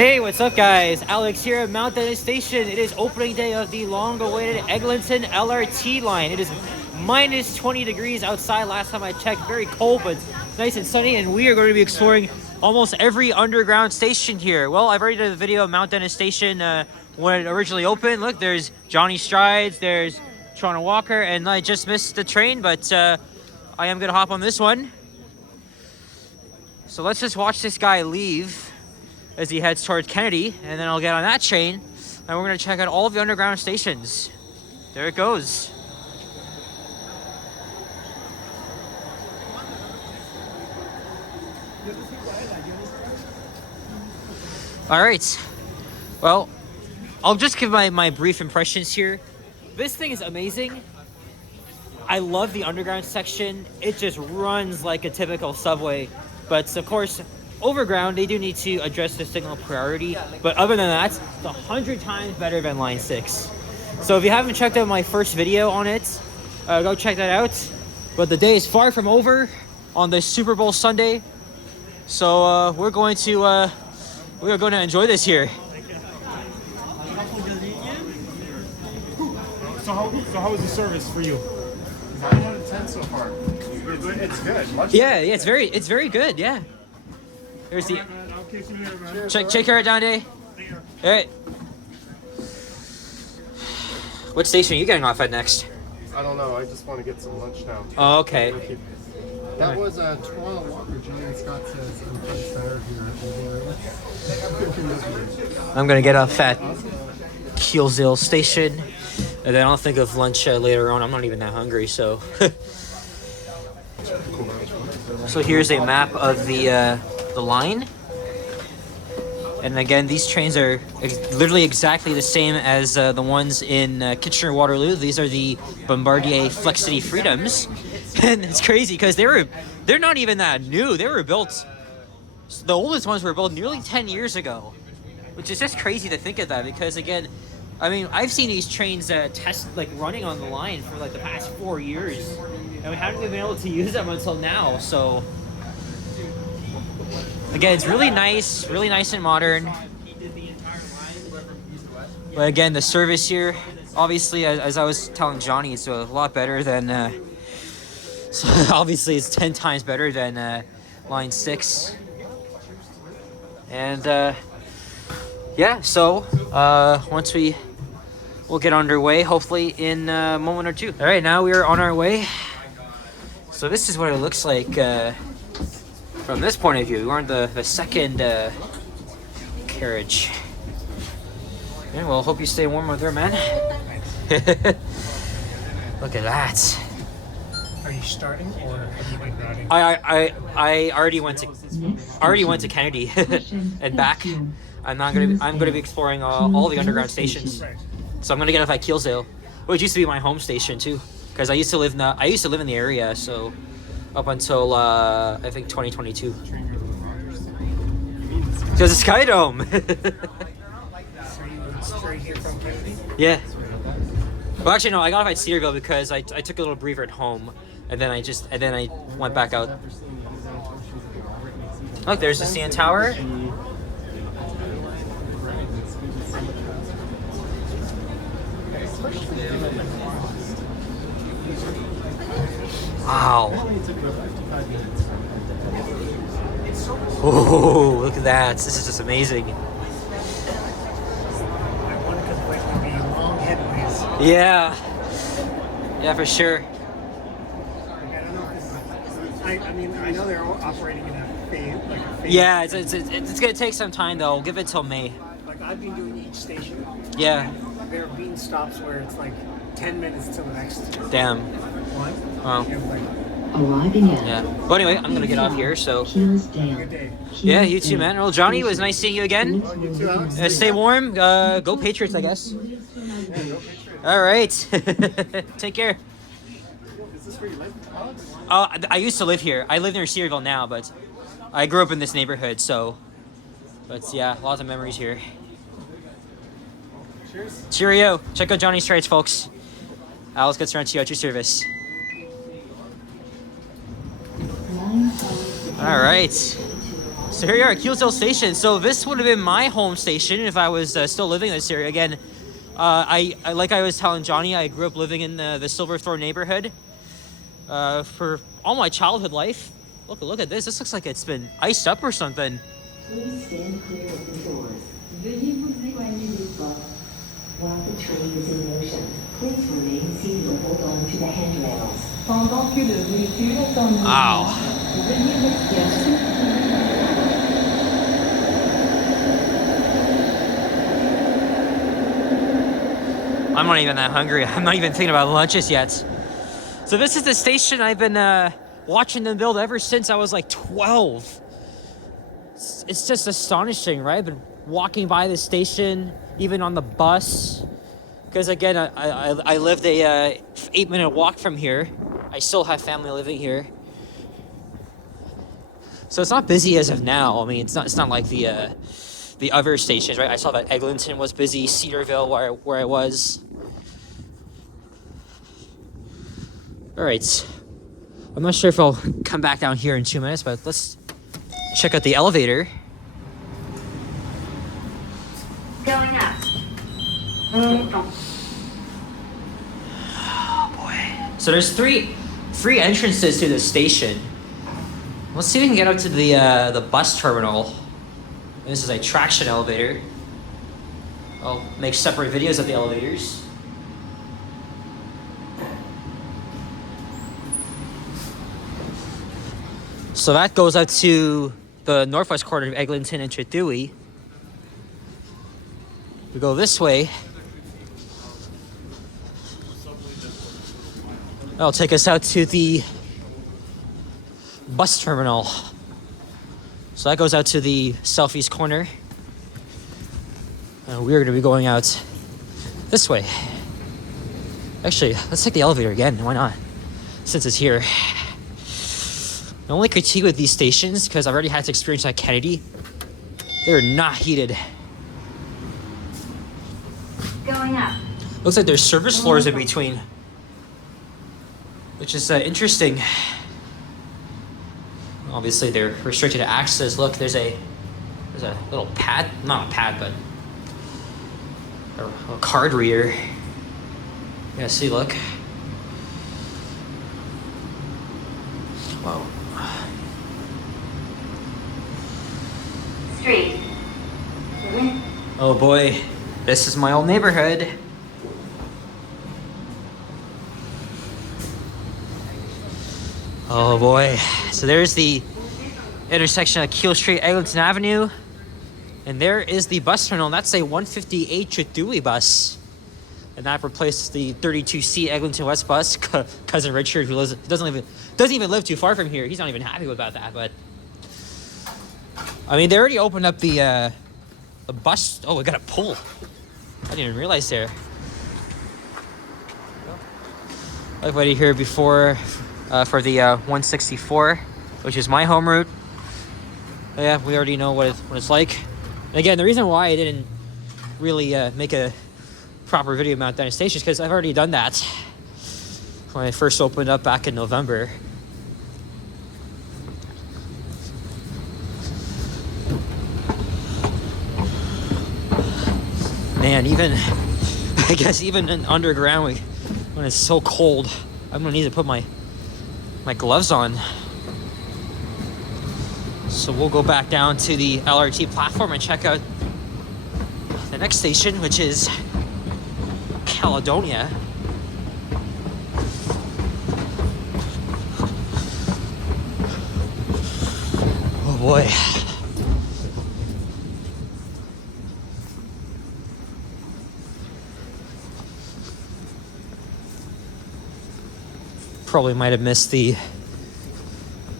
Hey, what's up guys? Alex here at Mount Dennis Station. It is opening day of the long-awaited Eglinton LRT line. It is minus 20 degrees outside last time I checked. Very cold, but nice and sunny, and we are going to be exploring almost every underground station here. Well, I've already done a video of Mount Dennis Station when it originally opened. Look, there's Johnny Strides, there's Toronto Walker, and I just missed the train, but I am going to hop on this one. So let's just watch this guy leave as he heads towards Kennedy, and then I'll get on that train and we're gonna check out all of the underground stations. There it goes. All right, well, I'll just give my brief impressions here. This thing is amazing. I love the underground section. It just runs like a typical subway, but of course overground, they do need to address the signal priority, but other than that, it's 100 times better than Line 6. So if you haven't checked out my first video on it, go check that out. But the day is far from over on this Super Bowl Sunday, so we are going to enjoy this here. So how was the service for you? 9 out of 10 so far. It's good. Yeah, it's very good. Yeah. Here's the. Check her out, Dante. All right. What station are you getting off at next? I don't know. I just want to get some lunch now. Oh, okay. That was Toronto Walker. Julian Scott says I'm much better here. I'm gonna get off at Keelzille Station, and then I'll think of lunch later on. I'm not even that hungry, so. So here's a map of the line, and again, these trains are literally exactly the same as the ones in Kitchener-Waterloo. These are the Bombardier Flexity Freedoms, and it's crazy because they're not even that new. They were built, the oldest ones were built nearly 10 years ago, which is just crazy to think of that, because again, I mean, I've seen these trains running on the line for like the past 4 years, and we haven't even been able to use them until now. So again, it's really nice and modern. But again, the service here, obviously, as I was telling Johnny, it's a lot better than. So obviously, it's 10 times better than Line 6. And yeah, so once we'll get underway, hopefully in a moment or two. All right, now we are on our way. So this is what it looks like. From this point of view, we're on the second carriage. Yeah, well, hope you stay warm out there, man. Look at that. Are you starting or have you been routing? I already went to Kennedy and back. I'm gonna be exploring all the underground stations. Right. So I'm gonna get off at Keelzille, which used to be my home station too, because I used to live in the area. So. Up until I think 2022. Because it's Skydome. So you went straight here from Kennedy? Yeah. Well, actually, no. I got off at Cedarville because I took a little breather at home, and then I went back out. Look, there's the CN Tower. Wow. Oh, look at that. This is just amazing. I wonder because it's going to be long headways. Yeah. Yeah, for sure. Like, I don't know if this is... I mean, I know they're all operating in a phase. Yeah, it's going to take some time, though. We'll give it till May. Like, I've been doing each station. Yeah. There have been stops where it's like 10 minutes till the next Damn. one. Wow. You know, like, Arriving at. Yeah. Well, anyway, I'm going to get off here, so... Keelsdale. good day. Yeah, you too, man. Well, Johnny, it was nice seeing you again. You too, Alex. Stay warm. Go Patriots, I guess. All right. Take care. Is this where you live, Alex? I used to live here. I live near Cedarville now, but I grew up in this neighborhood, so... But yeah, lots of memories here. Cheers. Cheerio. Check out Johnny Strides, folks. Alex gets around to you at your service. All right. So here we are at Keelsdale Station. So this would have been my home station if I was still living in this area. Again, I like I was telling Johnny, I grew up living in the Silverthorne neighborhood for all my childhood life. Look at this. This looks like it's been iced up or something. Please stand clear of the doors. Veuillez vous éloigner des portes. While the train is in motion, please remain seated or hold on to the handrails. Pendant que le véhicule est en mouvement, Wow. veuillez rester assis. I'm not even that hungry. I'm not even thinking about lunches yet. So this is the station I've been watching them build ever since I was like 12. It's just astonishing, right? I've been walking by the station, even on the bus. Because again, I lived a 8-minute walk from here. I still have family living here. So it's not busy as of now. I mean, it's not like the other stations, right? I saw that Eglinton was busy, Cedarville, where I was. All right. I'm not sure if I'll come back down here in 2 minutes, but let's check out the elevator. Going up. Oh boy. So there's three entrances to the station. Let's see if we can get up to the bus terminal. This is a traction elevator. I'll make separate videos of the elevators. So that goes out to the northwest corner of Eglinton and Trethewey. We go this way. That'll take us out to the bus terminal. So that goes out to the southeast corner. And we're going to be going out this way. Actually, let's take the elevator again. Why not? Since it's here. The only critique with these stations, because I've already had to experience at Kennedy, they're not heated. Going up. Looks like there's service floors in between, which is interesting. Obviously, they're restricted to access. Look, there's a little pad, not a pad, but a card reader. Yeah, see, look. Whoa. Street. Oh boy, this is my old neighborhood. Oh boy. So there's the intersection of Keele Street, Eglinton Avenue. And there is the bus terminal. That's a 158 Trethewey bus. And that replaced the 32C Eglinton West bus. Cousin Richard, who doesn't even live too far from here. He's not even happy about that, but I mean, they already opened up the bus. Oh, we got a pull. I didn't even realize there. I've waited here before for the 164, which is my home route. But yeah, we already know what it's like. And again, the reason why I didn't really make a proper video about that station is because I've already done that when I first opened up back in November. Man, I guess even in underground, when it's so cold, I'm gonna need to put my gloves on. So we'll go back down to the LRT platform and check out the next station, which is Caledonia. Oh boy. Probably might have missed the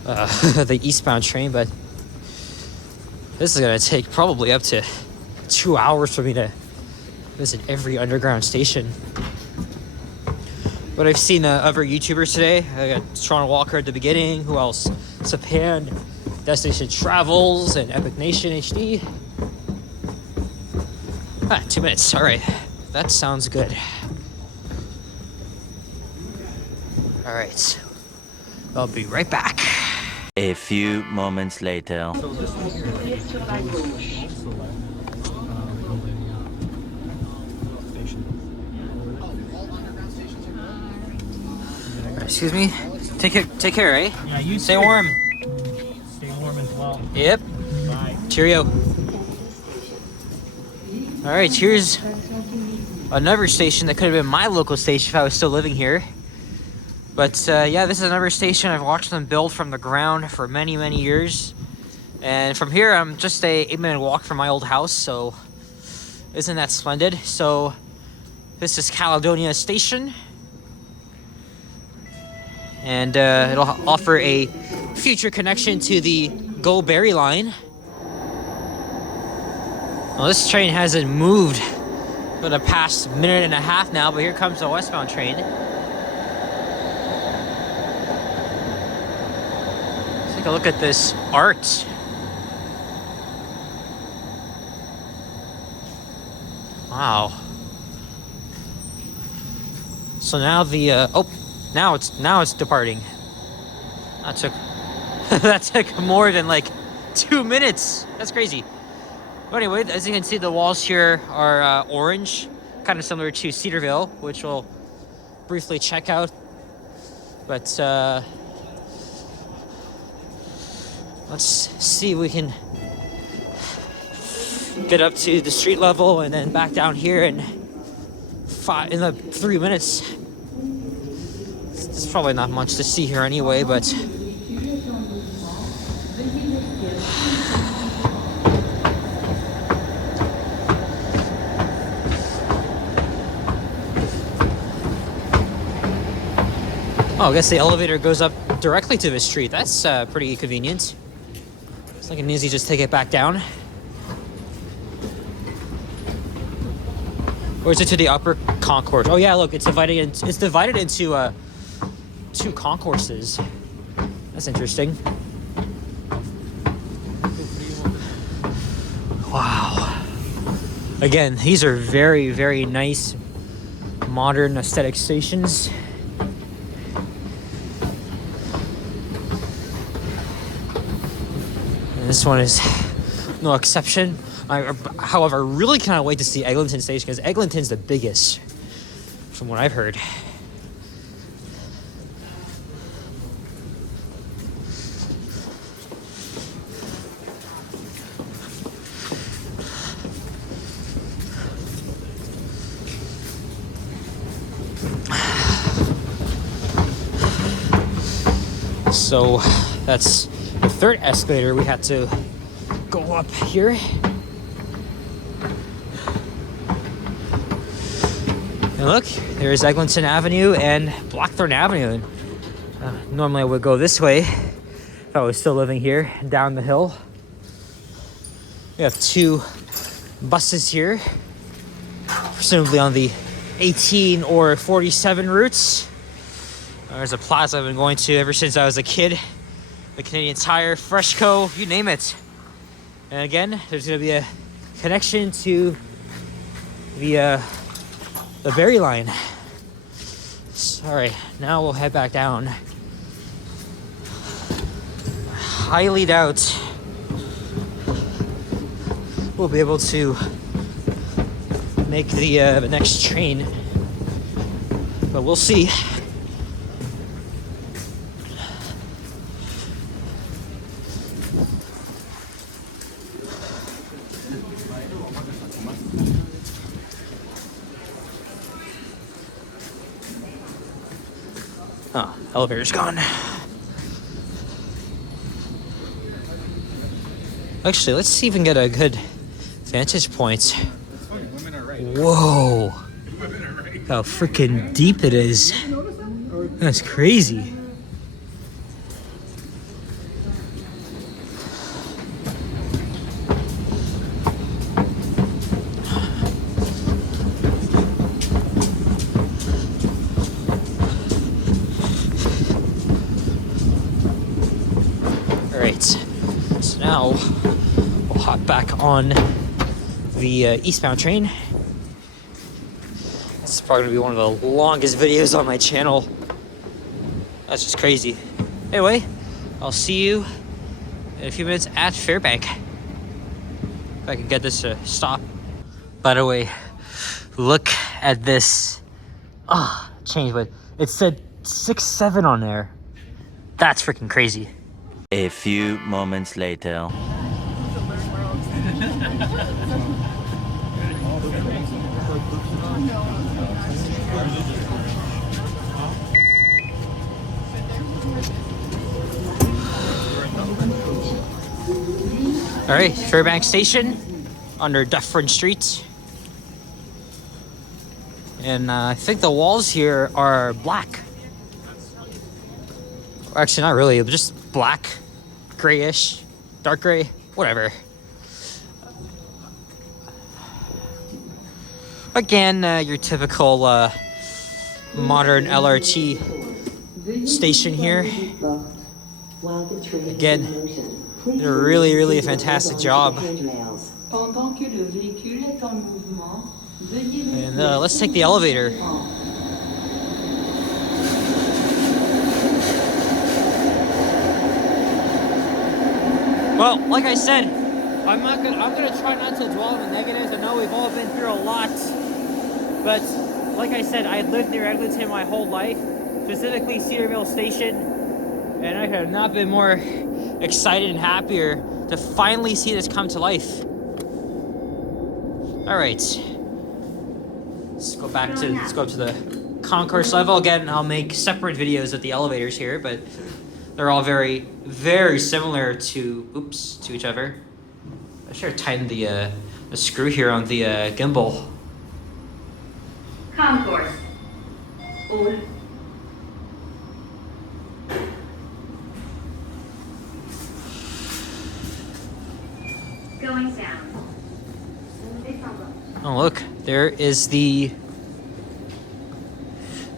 the eastbound train, but this is gonna take probably up to 2 hours for me to visit every underground station. But I've seen other YouTubers today. I got Toronto Walker at the beginning. Who else? Sapan, Destination Travels, and Epic Nation HD. 2 minutes. All right, that sounds good. All right, I'll be right back. A few moments later. Excuse me. Take care, eh? Yeah, you Stay too. warm. Stay warm as well. Yep. Bye. Cheerio. All right, here's another station that could have been my local station if I was still living here. But yeah, this is another station. I've watched them build from the ground for many, many years. And from here, I'm just a 8-minute walk from my old house, so isn't that splendid? So this is Caledonia Station. And it'll offer a future connection to the Go Berry line. Well, this train hasn't moved for the past minute and a half now, but here comes the westbound train. Let's take a look at this art. Wow. So now the now it's departing. That took that took more than like 2 minutes. That's crazy. But anyway, as you can see, the walls here are orange, kind of similar to Cedarville, which we'll briefly check out. But let's see if we can get up to the street level and then back down here in 3 minutes. There's probably not much to see here anyway, but oh, I guess the elevator goes up directly to the street. That's pretty convenient. It's like an easy just take it back down. Or is it to the upper concourse? Oh yeah, look, it's divided into 2 concourses. That's interesting. Wow. Again, these are very, very nice, modern aesthetic stations. And this one is no exception. However, I really cannot wait to see Eglinton Station because Eglinton's the biggest, from what I've heard. So that's the 3rd escalator we had to go up here. And look, there's Eglinton Avenue and Blackthorn Avenue. Normally I would go this way if I was still living here, down the hill. We have 2 buses here, presumably on the 18 or 47 routes. There's a plaza I've been going to ever since I was a kid. The Canadian Tire, Freshco, you name it. And again, there's going to be a connection to the Berry line. Sorry, now we'll head back down. Highly doubt we'll be able to make the next train, but we'll see. Oh, elevator's gone. Actually, let's see if we can get a good vantage point. Whoa! How freaking deep it is. That's crazy. So now we'll hop back on the eastbound train. This is probably gonna be one of the longest videos on my channel. That's just crazy. Anyway, I'll see you in a few minutes at Fairbank. If I can get this to stop. By the way, look at this. Change, but it said 6-7 on there. That's freaking crazy. A few moments later. All right, Fairbank Station under Dufferin Street. And I think the walls here are black. Actually, not really, just black, grayish, dark gray, whatever. Again, your typical modern LRT station here. Again, did a really a fantastic job. And let's take the elevator. Well, like I said, I'm gonna try not to dwell on the negatives. I know we've all been through a lot, but like I said, I lived near Eglinton my whole life, specifically Cedarville Station, and I have not been more excited and happier to finally see this come to life. All right, let's go up to the concourse level again. I'll make separate videos of the elevators here, but they're all very similar to each other. I should have tightened the screw here on the gimbal. Concourse. All. Going down. Oh look, there's the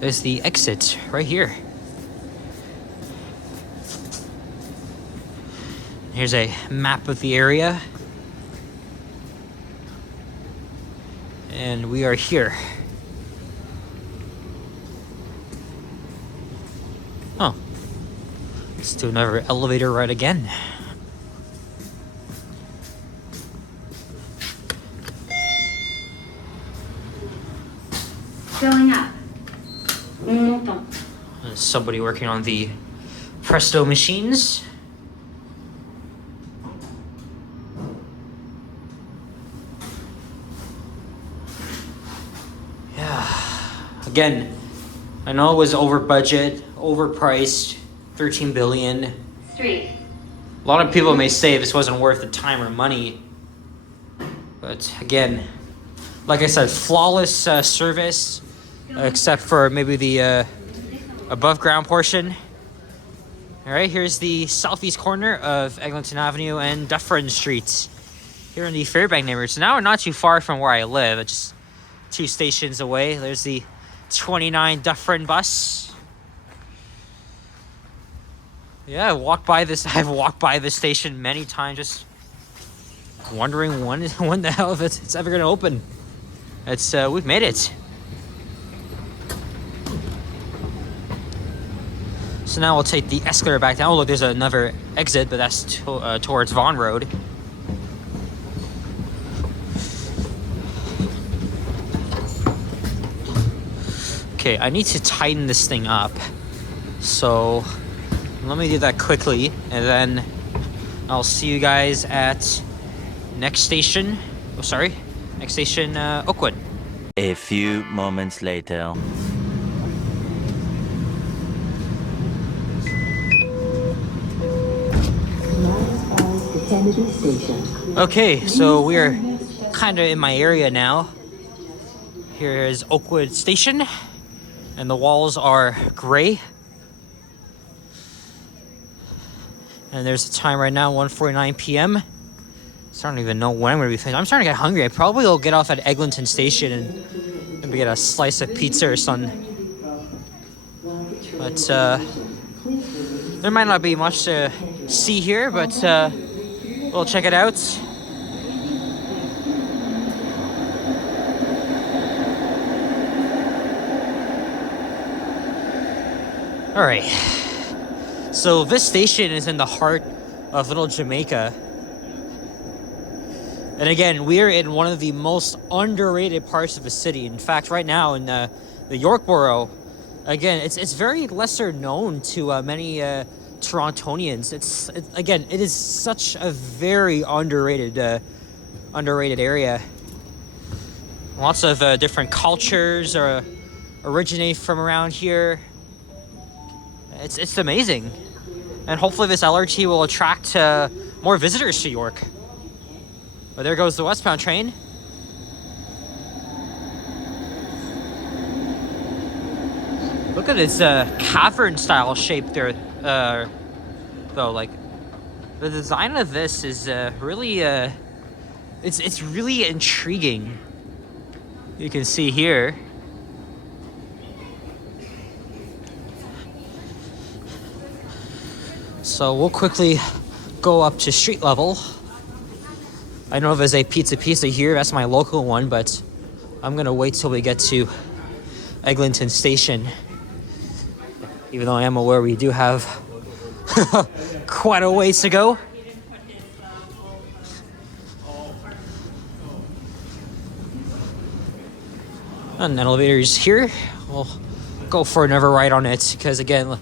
exit right here. Here's a map of the area. And we are here. Oh. Let's do another elevator ride again. Going up. Montant. There's somebody working on the Presto machines. Again, I know it was over budget, overpriced, 13 billion. Street. A lot of people may say this wasn't worth the time or money, but again, like I said, flawless service, except for maybe the above ground portion. All right, here's the southeast corner of Eglinton Avenue and Dufferin Street here in the Fairbank neighborhood. So now we're not too far from where I live. It's just 2 stations away. There's the 29 Dufferin bus. Yeah, I've walked by this station many times, just wondering when the hell it's ever gonna open. It's we've made it. So now we'll take the escalator back down. Oh look, there's another exit, but that's towards Vaughan Road. Okay, I need to tighten this thing up. So let me do that quickly, and then I'll see you guys at next station. Next station, Oakwood. A few moments later. Okay, so we're kind of in my area now. Here is Oakwood Station, and the walls are gray. And there's the time right now, 1:49 p.m. So I don't even know when I'm going to be finished. I'm starting to get hungry. I probably will get off at Eglinton Station and maybe get a slice of pizza or something. But there might not be much to see here, but we'll check it out. All right. So this station is in the heart of Little Jamaica. And again, we are in one of the most underrated parts of the city. In fact, right now in the York Borough, again, it's very lesser known to many Torontonians. It is such a very underrated area. Lots of different cultures originate from around here. It's amazing, and hopefully this LRT will attract more visitors to York. But there goes the westbound train. Look at its cavern style shape there, though. Like, the design of this is really it's really intriguing. You can see here. So we'll quickly go up to street level. I know there's a Pizza here. That's my local one, but I'm gonna wait till we get to Eglinton Station. Even though I am aware we do have quite a ways to go. And the elevator's here. We'll go for another ride on it because again,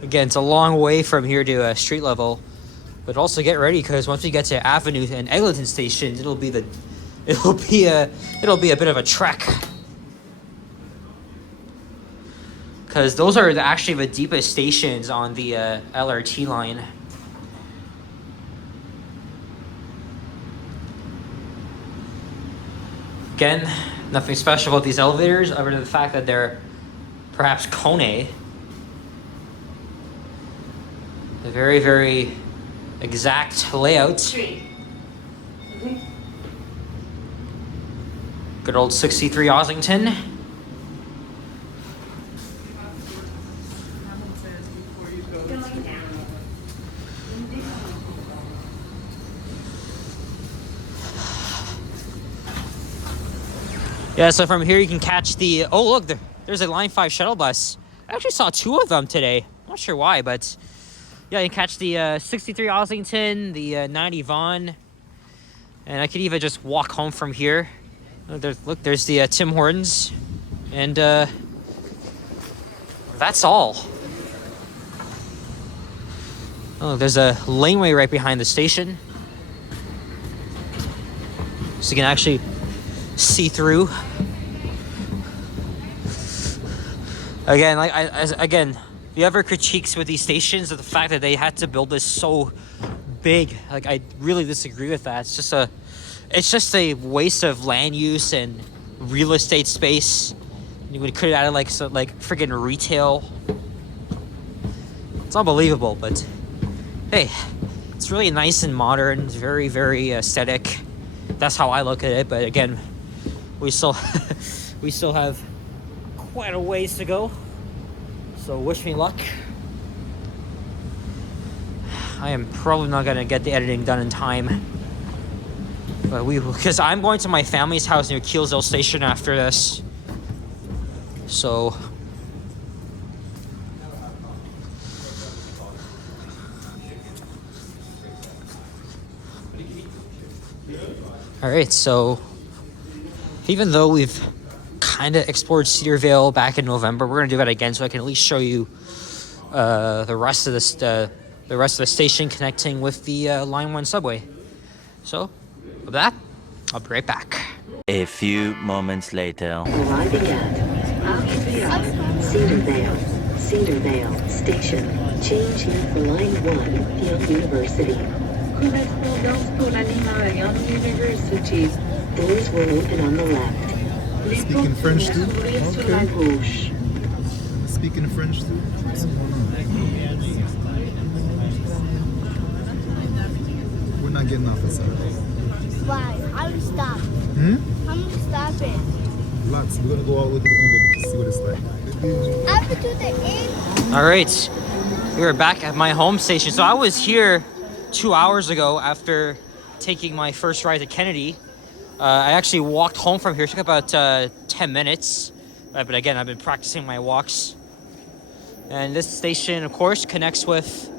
it's a long way from here to street level. But also get ready because once we get to Avenue and Eglinton Station, it'll be a bit of a trek. Because those are actually the deepest stations on the LRT line. Again, nothing special about these elevators other than the fact that they're perhaps Kone. A very, very exact layout. Good old 63 Ossington. Yeah, so from here you can catch the... Oh, look, there's a Line 5 shuttle bus. I actually saw two of them today. I'm not sure why, but... Yeah, you can catch the 63 Ossington, the 90 Vaughan. And I could even just walk home from here. There's the Tim Hortons. And that's all. Oh, there's a laneway right behind the station. So you can actually see through. Again, the other critiques with these stations are the fact that they had to build this so big. Like, I really disagree with that. It's just a waste of land use and real estate space. You could have added freaking retail. It's unbelievable, but hey, it's really nice and modern. It's very, very aesthetic. That's how I look at it. But again, we still have quite a ways to go. So wish me luck. I am probably not gonna get the editing done in time. But because I'm going to my family's house near Keelsdale Station after this. So alright, so even though we've kind of explored Cedarvale back in November, we're gonna do that again so I can at least show you the rest of the station connecting with the Line 1 subway. So with that, I'll be right back. A few moments later. Arriving at Cedarvale Station. Changing for Line 1, Young University. Correspondance pour la ligne Young University. Doors will open on the left. Speaking French too? Okay. Speaking French too? We're not getting off the side. Why? I will stop. I'm gonna stop it. Lots. We're gonna go all the way to the end and see what it's like. I will do the end. All right, we are back at my home station. So I was here 2 hours ago after taking my first ride to Kennedy. I actually walked home from here. It took about 10 minutes. But again, I've been practicing my walks. And this station, of course, connects with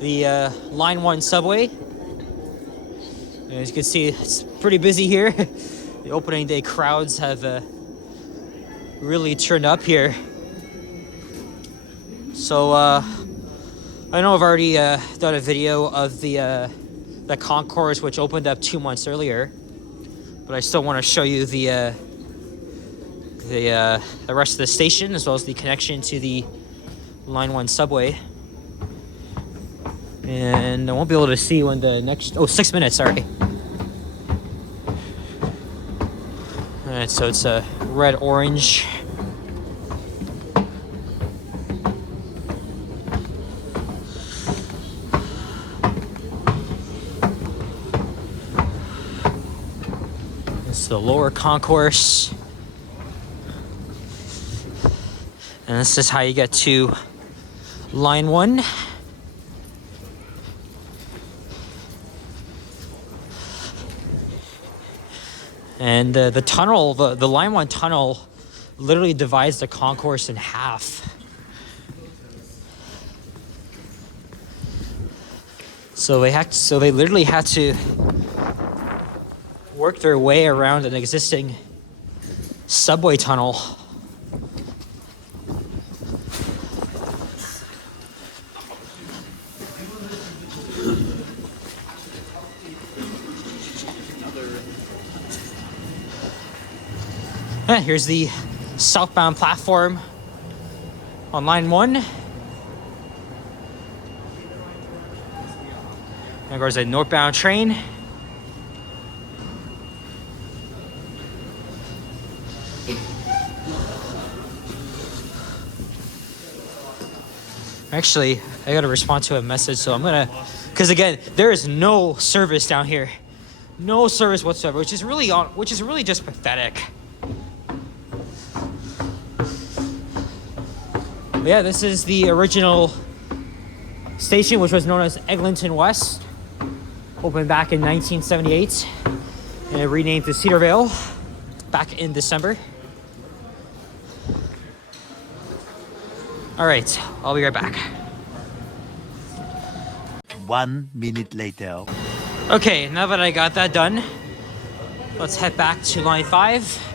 the Line 1 subway. And as you can see, it's pretty busy here. The opening day crowds have really turned up here. So I know I've already done a video of the concourse, which opened up 2 months earlier, but I still want to show you the rest of the station, as well as the connection to the Line 1 subway. And I won't be able to see when the next... Oh, 6 minutes, sorry. Alright, so it's a red-orange. It's the lower concourse. And this is how you get to Line 1. And the tunnel, the Line 1 tunnel, literally divides the concourse in half. So they literally had to work their way around an existing subway tunnel. Here's the southbound platform on Line 1. There goes a northbound train. Actually, I gotta respond to a message, so I'm gonna, because again, there is no service down here, no service whatsoever, which is really just pathetic. But yeah, this is the original station, which was known as Eglinton West, opened back in 1978, and it renamed to Cedarvale back in December. All right, I'll be right back. 1 minute later. Okay, now that I got that done, let's head back to Line 5.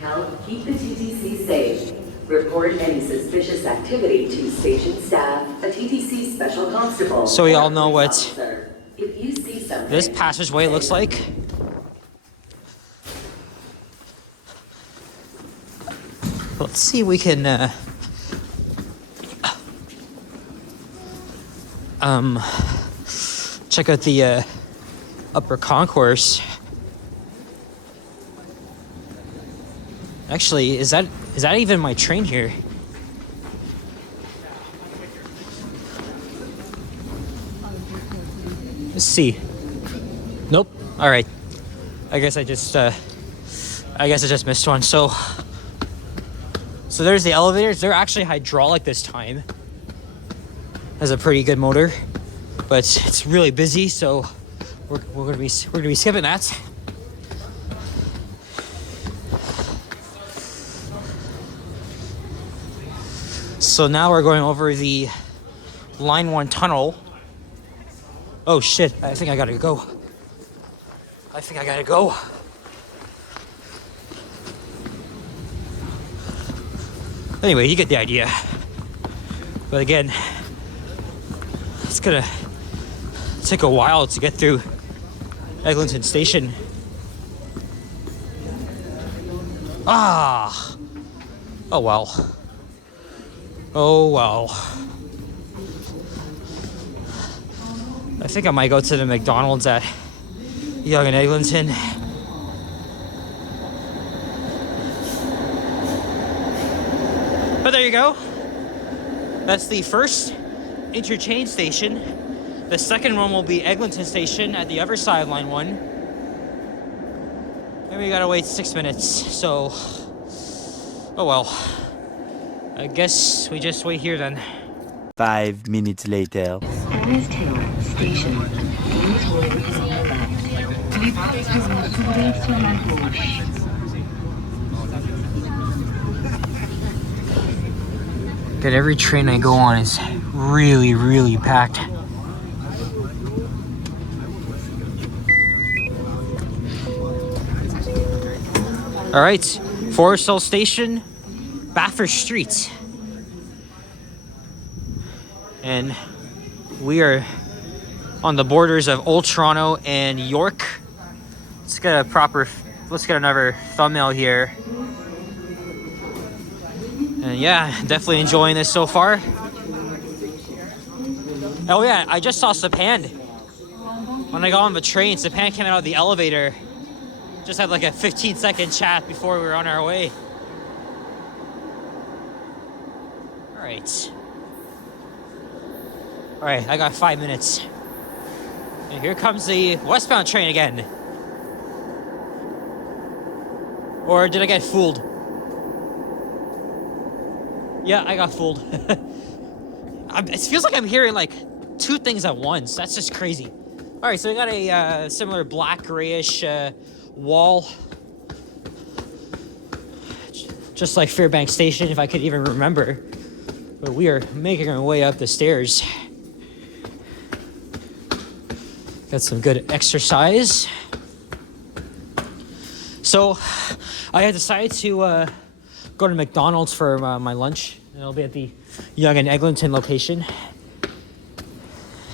Help keep the TTC safe. Report any suspicious activity to station staff, a TTC special constable. So we all know what if you see something, this passageway looks like. Let's see if we can check out the upper concourse. Actually, is that even my train here? Let's see. Nope. All right. I guess I just missed one. So there's the elevators. They're actually hydraulic this time. Has a pretty good motor, but it's really busy, so we're gonna be skipping that. So now we're going over the Line 1 tunnel. Oh shit, I think I gotta go. Anyway, you get the idea. But again, it's gonna take a while to get through Eglinton Station. Ah! Oh well. Oh well. I think I might go to the McDonald's at Yonge and Eglinton. But there you go. That's the first interchange station. The second one will be Eglinton Station at the other side of Line 1. And we gotta wait 6 minutes, so... Oh well. I guess we just wait here then. 5 minutes later. Forest Hill Station. Please hold on your left. Les portes seront ouvertes sur la gauche. God, every train I go on is really, really packed. All right, Forest Hill Station, Bathurst Street. And we are on the borders of Old Toronto and York. Let's get another thumbnail here. And yeah, definitely enjoying this so far. Oh yeah, I just saw Sapan. When I got on the train, Sapan came out of the elevator. Just had like a 15-second chat before we were on our way. All right, I got 5 minutes. And here comes the westbound train again. Or did I get fooled? Yeah, I got fooled. It feels like I'm hearing like two things at once. That's just crazy. All right, so we got a similar black grayish wall. Just like Fairbank Station, if I could even remember. But we are making our way up the stairs. Got some good exercise. So I had decided to go to McDonald's for my lunch. And it'll be at the Yonge and Eglinton location.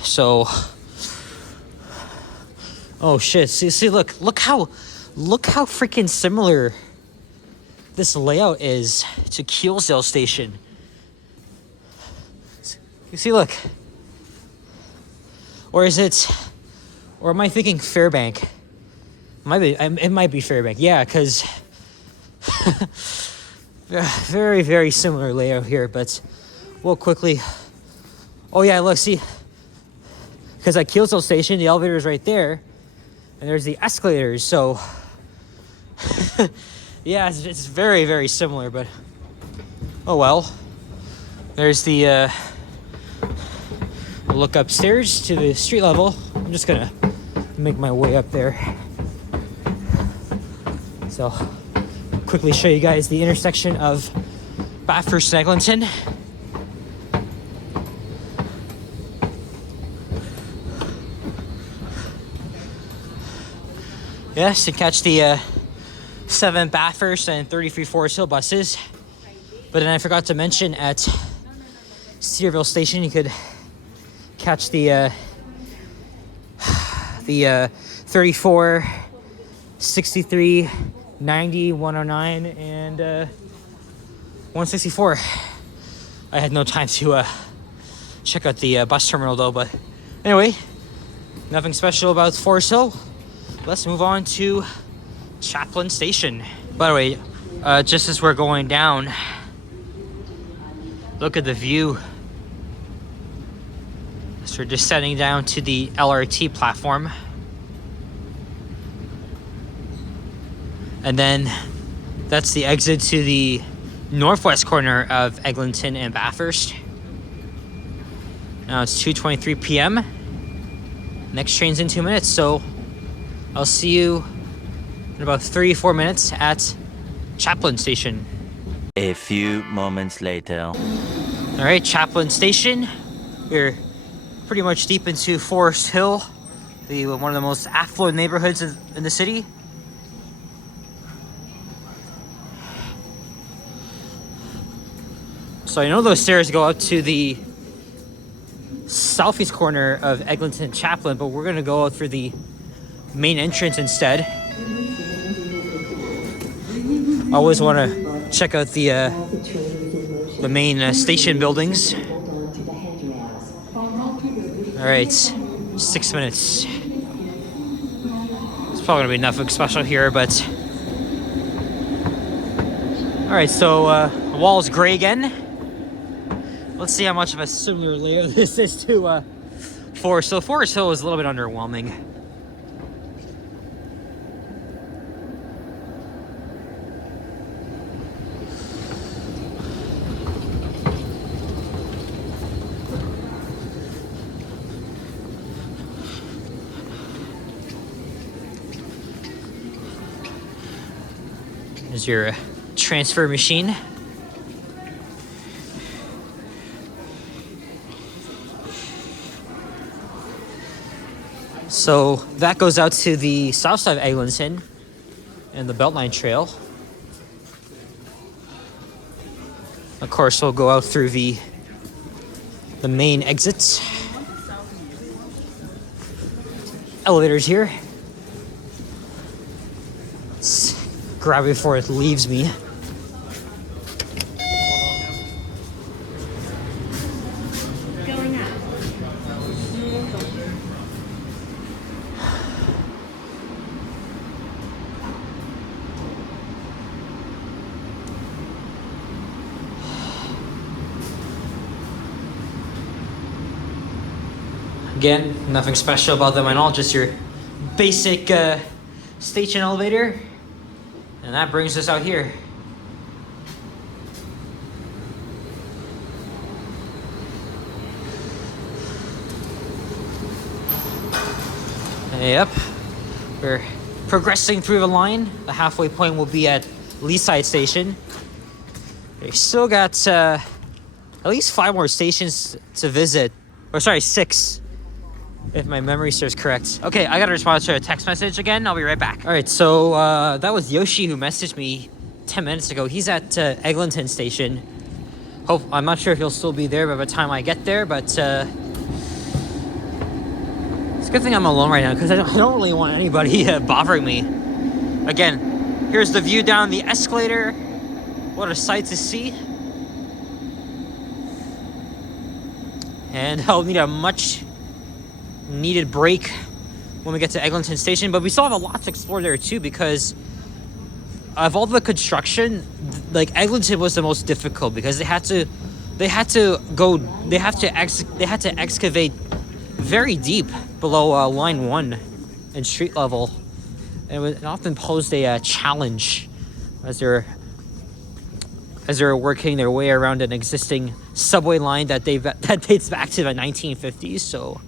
So, oh shit! See, look how freaking similar this layout is to Keelsdale Station. You see, look. Or is it? Or am I thinking Fairbank? It might be Fairbank. Yeah, because very, very similar layout here. But we'll quickly. Oh yeah, look, see. Because at Keelsdale Station, the elevator is right there, and there's the escalators. So yeah, it's very, very similar. But oh well. There's the look upstairs to the street level. I'm just gonna make my way up there. So, quickly show you guys the intersection of Bathurst and Eglinton. Yes, to catch the 7 Bathurst and 33 Forest Hill buses. But then I forgot to mention at Cedarville Station, you could catch the 34, 63, 90, 109, and 164. I had no time to check out the bus terminal though, but anyway, nothing special about Forest Hill. Let's move on to Chaplin Station. By the way, just as we're going down, look at the view. So we're descending down to the LRT platform. And then that's the exit to the northwest corner of Eglinton and Bathurst. Now it's 2:23 p.m. Next train's in 2 minutes, so I'll see you in about 3-4 minutes at Chaplin Station. A few moments later. All right, Chaplin Station. We're pretty much deep into Forest Hill, one of the most affluent neighborhoods in the city. So I know those stairs go up to the southeast corner of Eglinton and Chaplin, but we're gonna go out through the main entrance instead. I always want to check out the main station buildings. All right, 6 minutes. It's probably gonna be nothing special here, but all right. So the wall's gray again. Let's see how much of a similar layout this is to Forest Hill. Forest Hill is a little bit underwhelming. There's your transfer machine. So that goes out to the south side of Eglinton and the Beltline Trail. Of course, we'll go out through the main exits. Elevators here. Let's grab it before it leaves me. Going up. Again, nothing special about them at all, just your basic station elevator. And that brings us out here. Yep, we're progressing through the line. The halfway point will be at Leaside Station. We still got at least 5 more stations to visit. Or sorry, 6. If my memory serves correct. Okay, I gotta respond to a text message again. I'll be right back. All right, so that was Yoshi who messaged me 10 minutes ago. He's at Eglinton Station. I'm not sure if he'll still be there by the time I get there, but it's a good thing I'm alone right now because I don't really want anybody bothering me. Again, here's the view down the escalator. What a sight to see. And I'll need a much needed break when we get to Eglinton Station, but we still have a lot to explore there too because of all the construction. Like Eglinton was the most difficult because they had to excavate very deep below line 1 and street level, and it often posed a challenge as they're working their way around an existing subway line that dates back to the 1950s. So.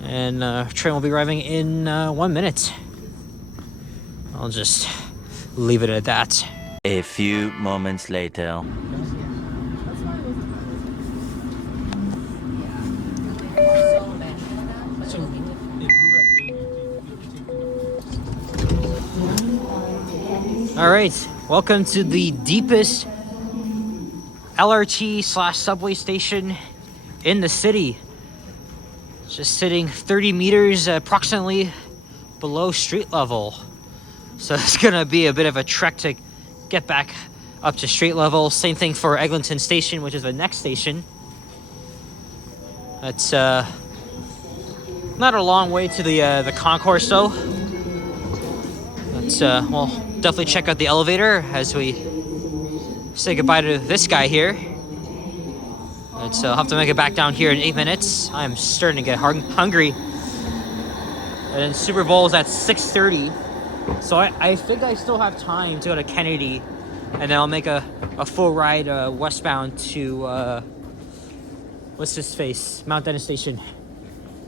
And train will be arriving in 1 minute. I'll just leave it at that. A few moments later. All right, welcome to the deepest LRT/subway station in the city. Just sitting 30 meters approximately below street level. So it's gonna be a bit of a trek to get back up to street level. Same thing for Eglinton Station, which is the next station. That's not a long way to the concourse though. But we'll definitely check out the elevator as we say goodbye to this guy here. And so I'll have to make it back down here in 8 minutes. I'm starting to get hungry. And then Super Bowl is at 6:30. So I think I still have time to go to Kennedy. And then I'll make a full ride westbound to, what's this face? Mount Dennis Station.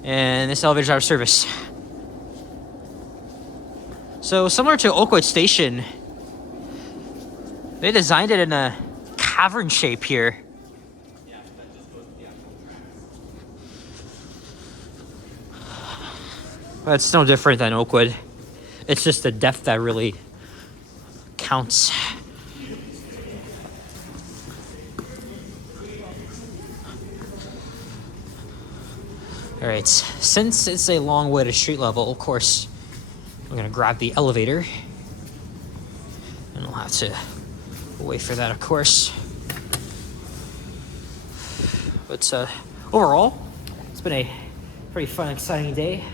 And this elevator's out of service. So similar to Oakwood Station, they designed it in a cavern shape here. But it's no different than Oakwood. It's just the depth that really counts. All right, since it's a long way to street level, of course, we're gonna grab the elevator. And we'll have to wait for that, of course. But overall, it's been a pretty fun, exciting day.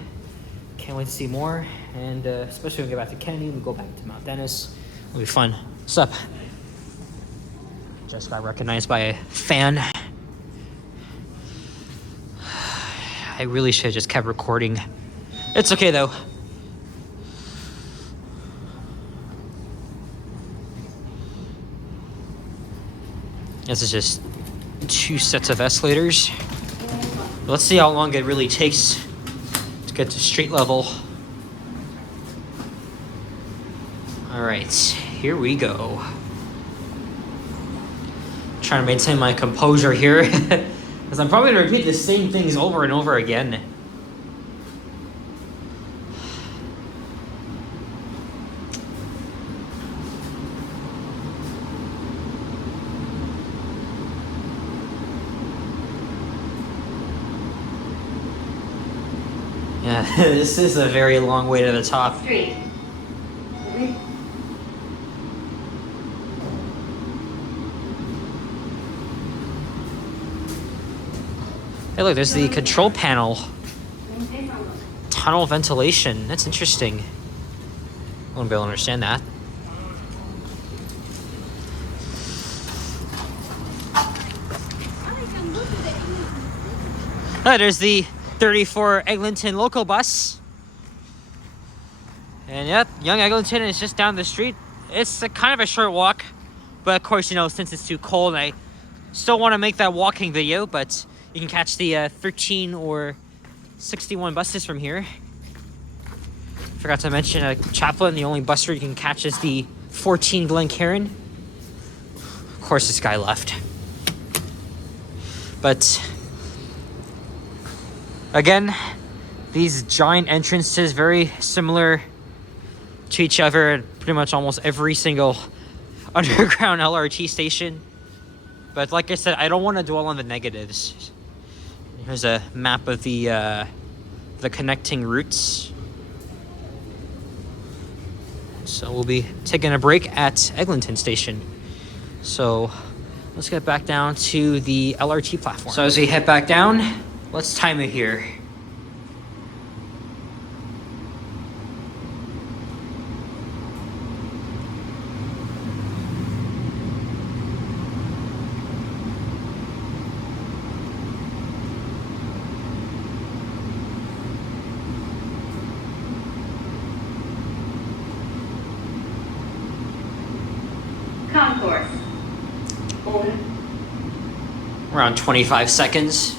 Can't wait to see more, and especially when we get back to Kennedy, we go back to Mount Dennis. It'll be fun. What's up? Just got recognized by a fan. I really should have just kept recording. It's okay though. This is just 2 sets of escalators. Let's see how long it really takes to get to street level. All right, here we go. Trying to maintain my composure here, because I'm probably gonna repeat the same things over and over again. Yeah, this is a very long way to the top. Street. Hey, look, there's the control panel. Tunnel ventilation. That's interesting. I wouldn't be able to understand that. Oh, there's the 34 Eglinton local bus. And yep, Young Eglinton is just down the street. It's a kind of a short walk, but of course, you know, since it's too cold, I still want to make that walking video, but you can catch the 13 or 61 buses from here. Forgot to mention Chaplin, the only bus route you can catch is the 14 Glencairn. Of course, this guy left. But again, these giant entrances, very similar to each other at pretty much almost every single underground LRT station. But like I said, I don't want to dwell on the negatives. Here's a map of the connecting routes. So we'll be taking a break at Eglinton Station. So let's get back down to the LRT platform. So as we head back down, let's time it here. Concourse. Around 25 seconds.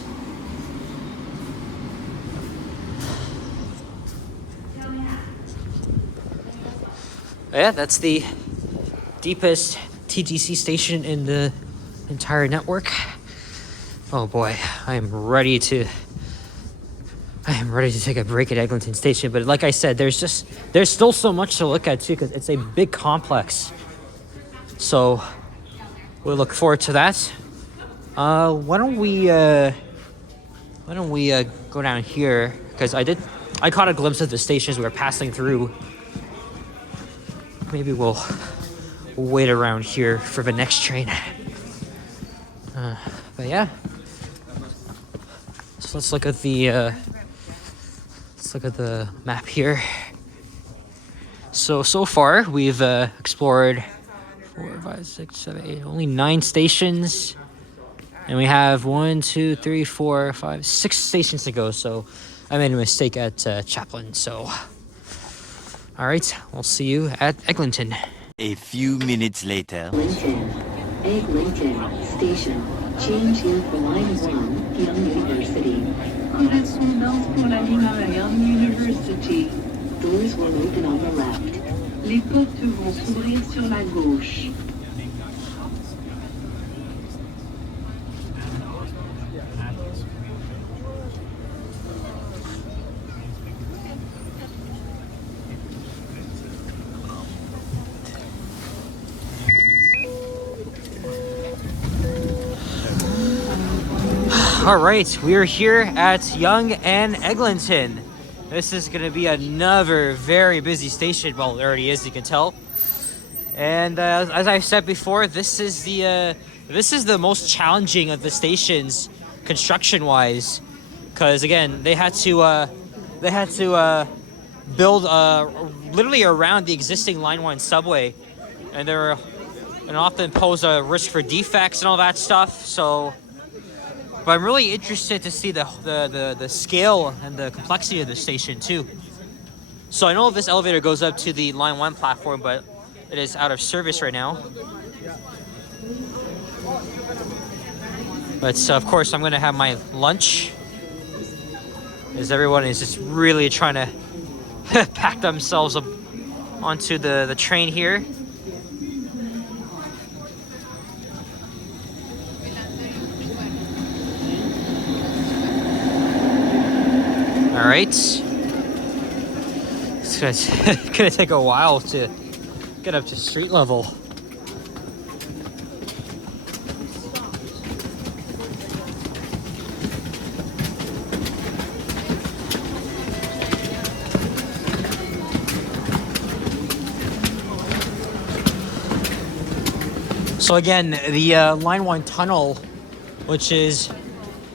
Yeah, that's the deepest TTC station in the entire network. Oh boy, I am ready to take a break at Eglinton Station. But like I said, there's still so much to look at too, because it's a big complex. So we look forward to that. Why don't we go down here, because I caught a glimpse of the stations we were passing through. Maybe we'll wait around here for the next train. But yeah, so let's look at the map here. So far we've explored 4, 5, 6, 7, 8, only 9 stations, and we have 1, 2, 3, 4, 5, 6 stations to go. So I made a mistake at Chaplin. So all right, we'll see you at Eglinton. A few minutes later. Eglinton Station. Change here for line 1, Young University. Correspondance pour la ligne 1 Young University. Doors will open on the left. Les portes vont s'ouvrir sur la gauche. All right, we are here at Young and Eglinton. This is going to be another very busy station. Well, it already is, you can tell. And as I said before, this is the most challenging of the stations, construction-wise, because again, they had to build literally around the existing Line 1 subway, and often pose a risk for defects and all that stuff. So. But I'm really interested to see the scale and the complexity of the station too. So I know this elevator goes up to the Line 1 platform, but it is out of service right now. But of course, I'm gonna have my lunch, as everyone is just really trying to pack themselves up onto the train here. All right, it's gonna take a while to get up to street level. So again, the Line 1 tunnel, which is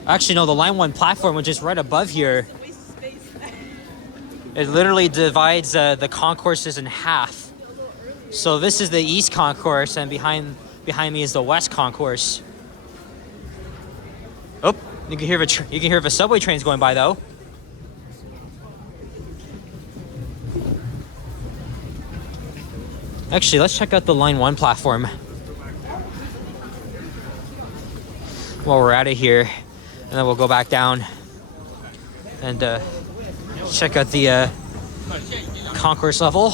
actually no, the Line 1 platform, which is right above here. It literally divides the concourses in half. So this is the east concourse, and behind me is the west concourse. Oh, you can hear if a subway train's going by though. Actually, let's check out the Line 1 platform while we're out of here, and then we'll go back down and check out the concourse level.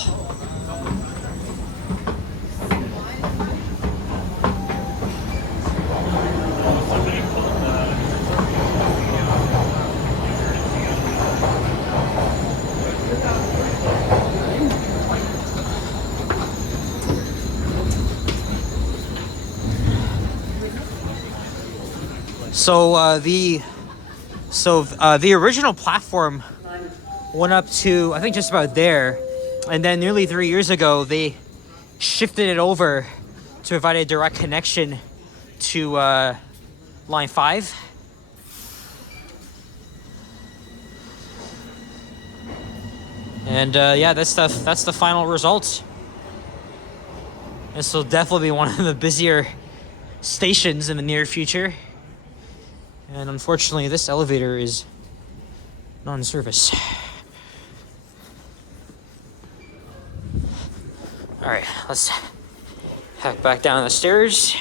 So the original platform went up to, I think, just about there, and then nearly 3 years ago they shifted it over to provide a direct connection to Line 5. And yeah, that's the final result. This will definitely be one of the busier stations in the near future. And unfortunately, this elevator is not in service. All right, let's head back down the stairs.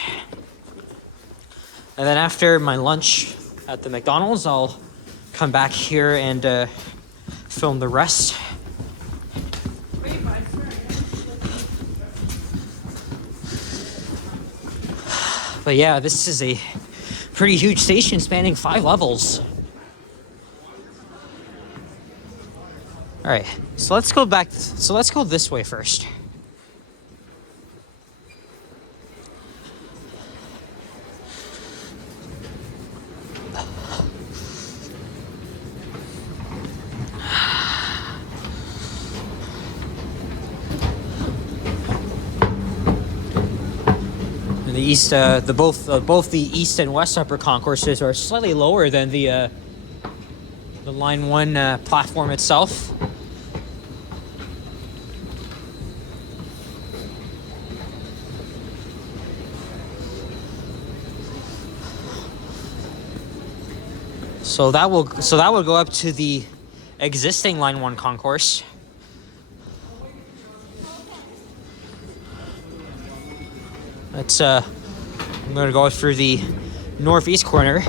And then after my lunch at the McDonald's, I'll come back here and film the rest. But yeah, this is a pretty huge station spanning 5 levels. All right, so let's go back. So let's go this way first. The east, both the east and west upper concourses are slightly lower than the Line 1 platform itself. So that will go up to the existing Line 1 concourse. Let's I'm gonna go through the northeast corner.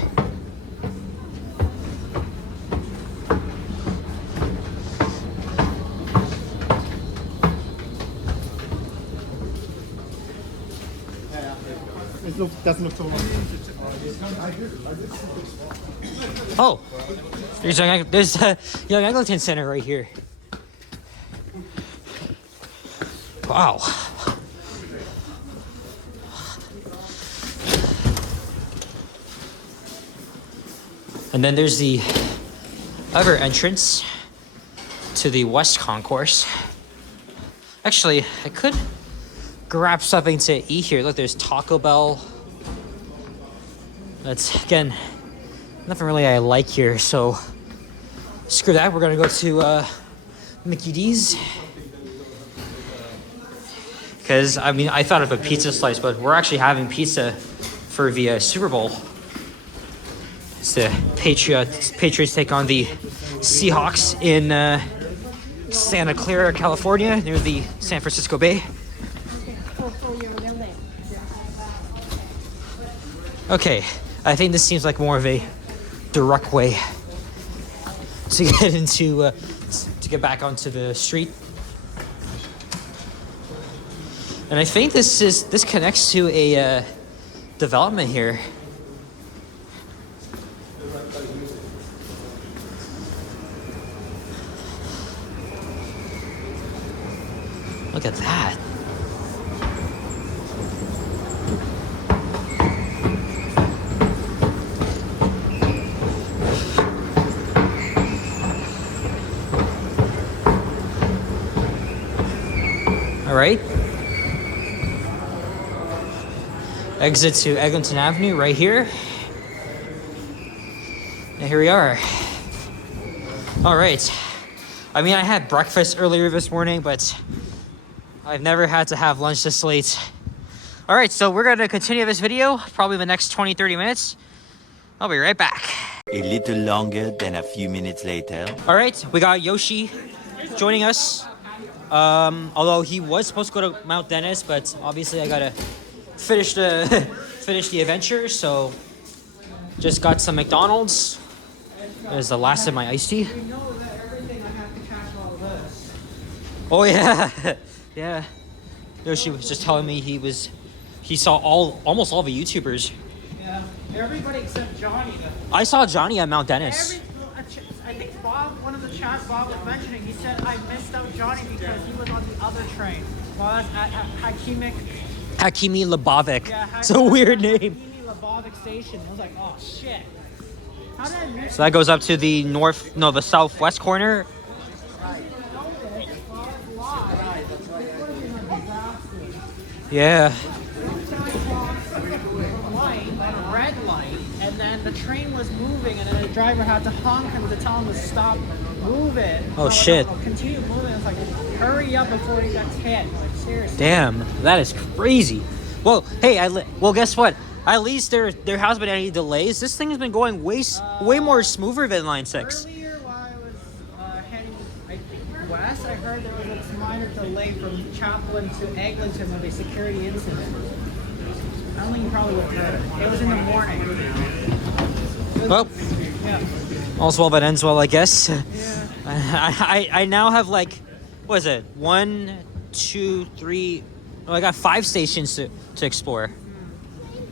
Doesn't look so long. Oh, there's a Young Eglinton Center right here. Wow. And then there's the other entrance to the west concourse. Actually, I could grab something to eat here. Look, there's Taco Bell. That's, again, nothing really I like here, so screw that. We're gonna go to Mickey D's. Because, I mean, I thought of a pizza slice, but we're actually having pizza for the Super Bowl. It's the Patriots take on the Seahawks in Santa Clara, California, near the San Francisco Bay. Okay, I think this seems like more of a direct way to get into to get back onto the street. And I think this connects to a development here. Look at that. All right. Exit to Eglinton Avenue right here. And here we are. All right. I mean, I had breakfast earlier this morning, but I've never had to have lunch this late. All right, so we're gonna continue this video, probably the next 20-30 minutes. I'll be right back. A little longer than a few minutes later. All right, we got Yoshi joining us. Although he was supposed to go to Mount Dennis, but obviously I gotta finish the finish the adventure. So just got some McDonald's. That is the last of my iced tea. Oh yeah, yeah. Yoshi was just telling me he saw almost all the YouTubers. Yeah, everybody except Johnny. I saw Johnny at Mount Dennis. I think Bob, one of the chats Bob was mentioning, he said I missed out Johnny because he was on the other train. While I was at Hakimi Lebovic. Yeah, It's a weird name. Hakimi Lebovic station. I was like, oh shit. How did I miss So that goes up to the the southwest corner. Yeah. red light, and then the train was moving, and then the driver had to honk him to tell him to stop moving. Oh, shit. Continue moving. It's like, hurry up before he gets hit. Like, seriously. Damn, that is crazy. Well, hey, well, guess what? At least there has been any delays. This thing has been going way more smoother than Line 6. Earlier, while I was heading, I think, west, I heard there was a minor delay from Chaplin to Eglinton with a security incident. I don't think you probably would have heard it. It was in the morning. Well, Yeah. all's well that ends well, I guess. Yeah. I now have like, what is it? 1, 2, 3. Oh, I got 5 stations to explore.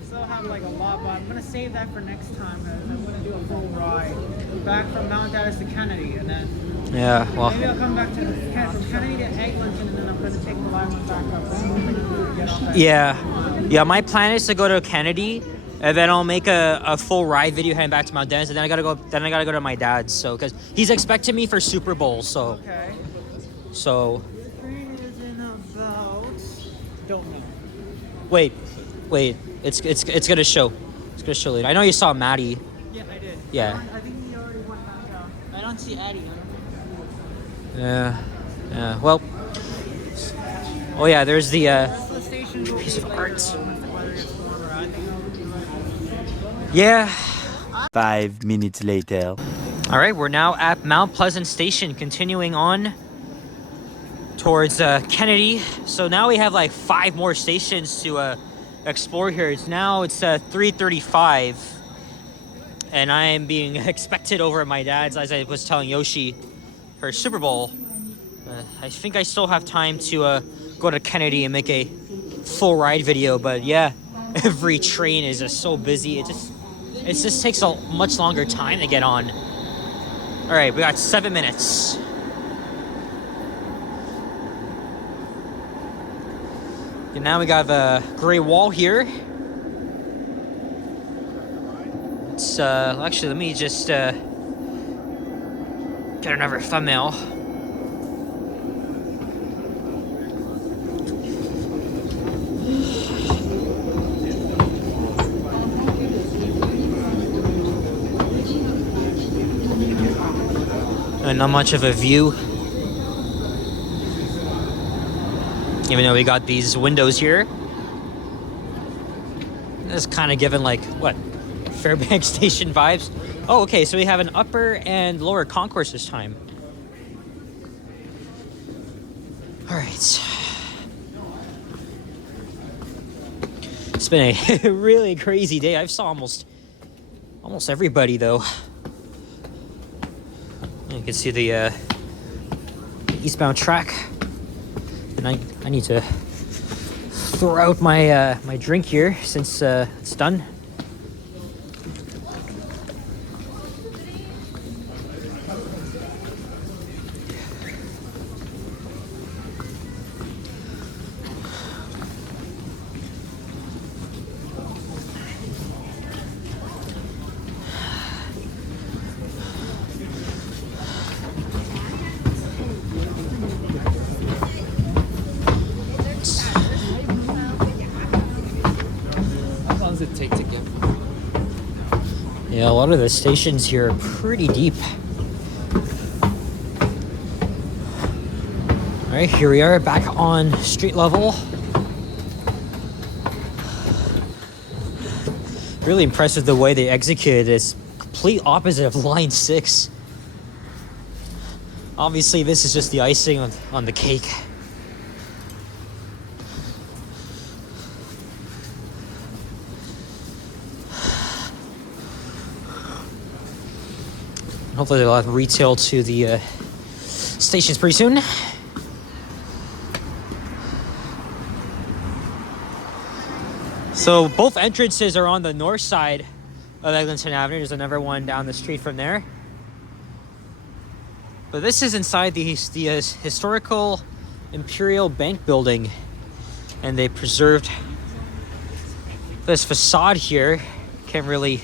Still have like a lot, but I'm gonna save that for next time. I'm gonna do a full ride back from Mount Dennis to Kennedy, and then Yeah, well, maybe I'll come back to from Kennedy to Eglinton, and then I'm gonna take the line back up. That's what I'm gonna get off that. yeah. My plan is to go to Kennedy, and then I'll make a full ride video heading back to Mount Dennis, and then I gotta go to my dad's. So, because he's expecting me for Super Bowl, so. Okay. So. The train is in about. Don't know. Wait. It's gonna show. It's gonna show later. I know you saw Maddie. Yeah, I did. Yeah. I think he already went back down. I don't see Addie. Yeah. Well. Oh yeah, there's the The stations will piece be of later, art. though, once the weather gets warmer. I think I'll be Yeah. 5 minutes later. All right, we're now at Mount Pleasant Station, continuing on towards Kennedy. So now we have like 5 more stations to explore here. It's 3:35, and I am being expected over at my dad's, as I was telling Yoshi, for Super Bowl. I think I still have time to go to Kennedy and make a full ride video, but yeah, every train is just so busy. It just takes a much longer time to get on. All right, we got 7 minutes. And now we got the gray wall here. It's actually, let me just get another thumbnail. Not much of a view, even though we got these windows here. It's kind of given like what, Fairbanks Station vibes. Oh, okay, so we have an upper and lower concourse this time. All right, it's been a really crazy day. I've saw almost everybody though. You can see the eastbound track, and I need to throw out my my drink here since it's done. Yeah, a lot of the stations here are pretty deep. All right, here we are back on street level. Really impressive the way they executed this. Complete opposite of line 6. Obviously, this is just the icing on the cake. Hopefully they'll have retail to the stations pretty soon. So both entrances are on the north side of Eglinton Avenue. There's another one down the street from there. But this is inside the historical Imperial Bank building. And they preserved this facade here. Can't really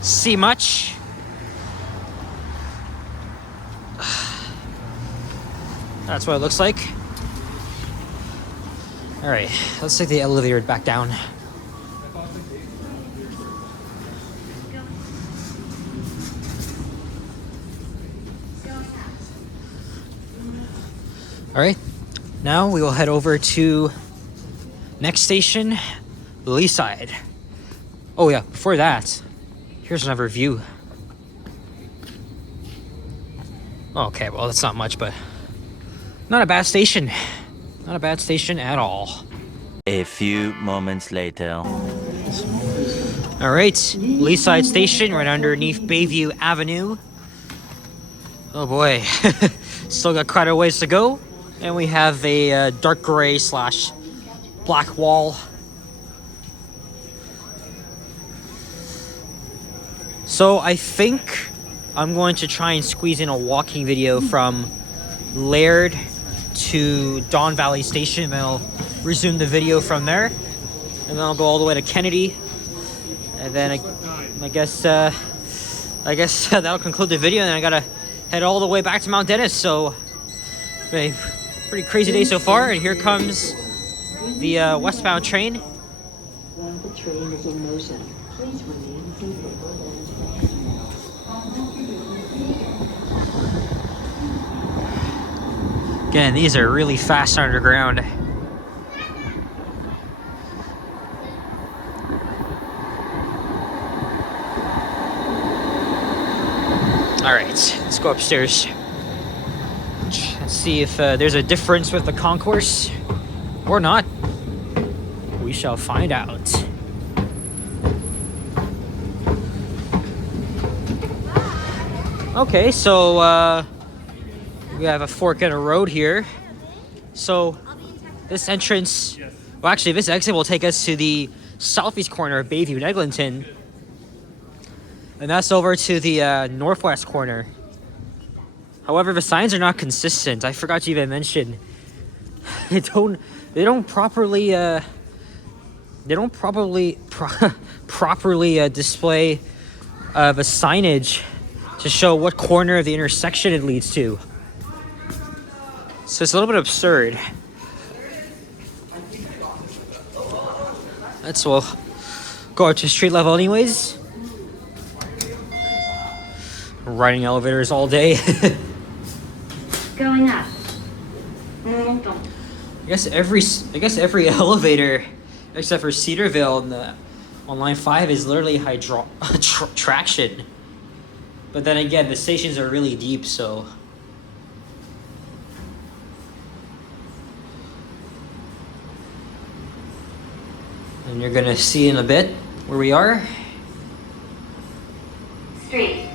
see much. That's what it looks like. All right, let's take the elevator back down. All right, now we will head over to next station, Leaside. Oh yeah, before that, here's another view. Okay, well that's not much, but not a bad station. Not a bad station at all. A few moments later. All right, Leaside Station, right underneath Bayview Avenue. Oh boy, still got quite a ways to go. And we have a dark gray / black wall. So I think I'm going to try and squeeze in a walking video from Laird to Don Valley Station, and then I'll resume the video from there, and then I'll go all the way to Kennedy, and then I guess that'll conclude the video, and then I gotta head all the way back to Mount Dennis. So a pretty crazy day so far, and here comes the westbound train. While the train is in motion, please remain seated. Again, these are really fast underground. All right, let's go upstairs. Let's see if there's a difference with the concourse or not. We shall find out. Okay, so we have a fork in a road here. So this entrance, well actually this exit will take us to the southeast corner of Bayview and Eglinton. And that's over to the northwest corner. However, the signs are not consistent. I forgot to even mention. They don't properly display the signage to show what corner of the intersection it leads to. So it's a little bit absurd. Let's go up to street level anyways. Riding elevators all day. Going up. I guess every elevator except for Cedarville on line 5 is literally traction. But then again, the stations are really deep, so and you're gonna see in a bit where we are. Street.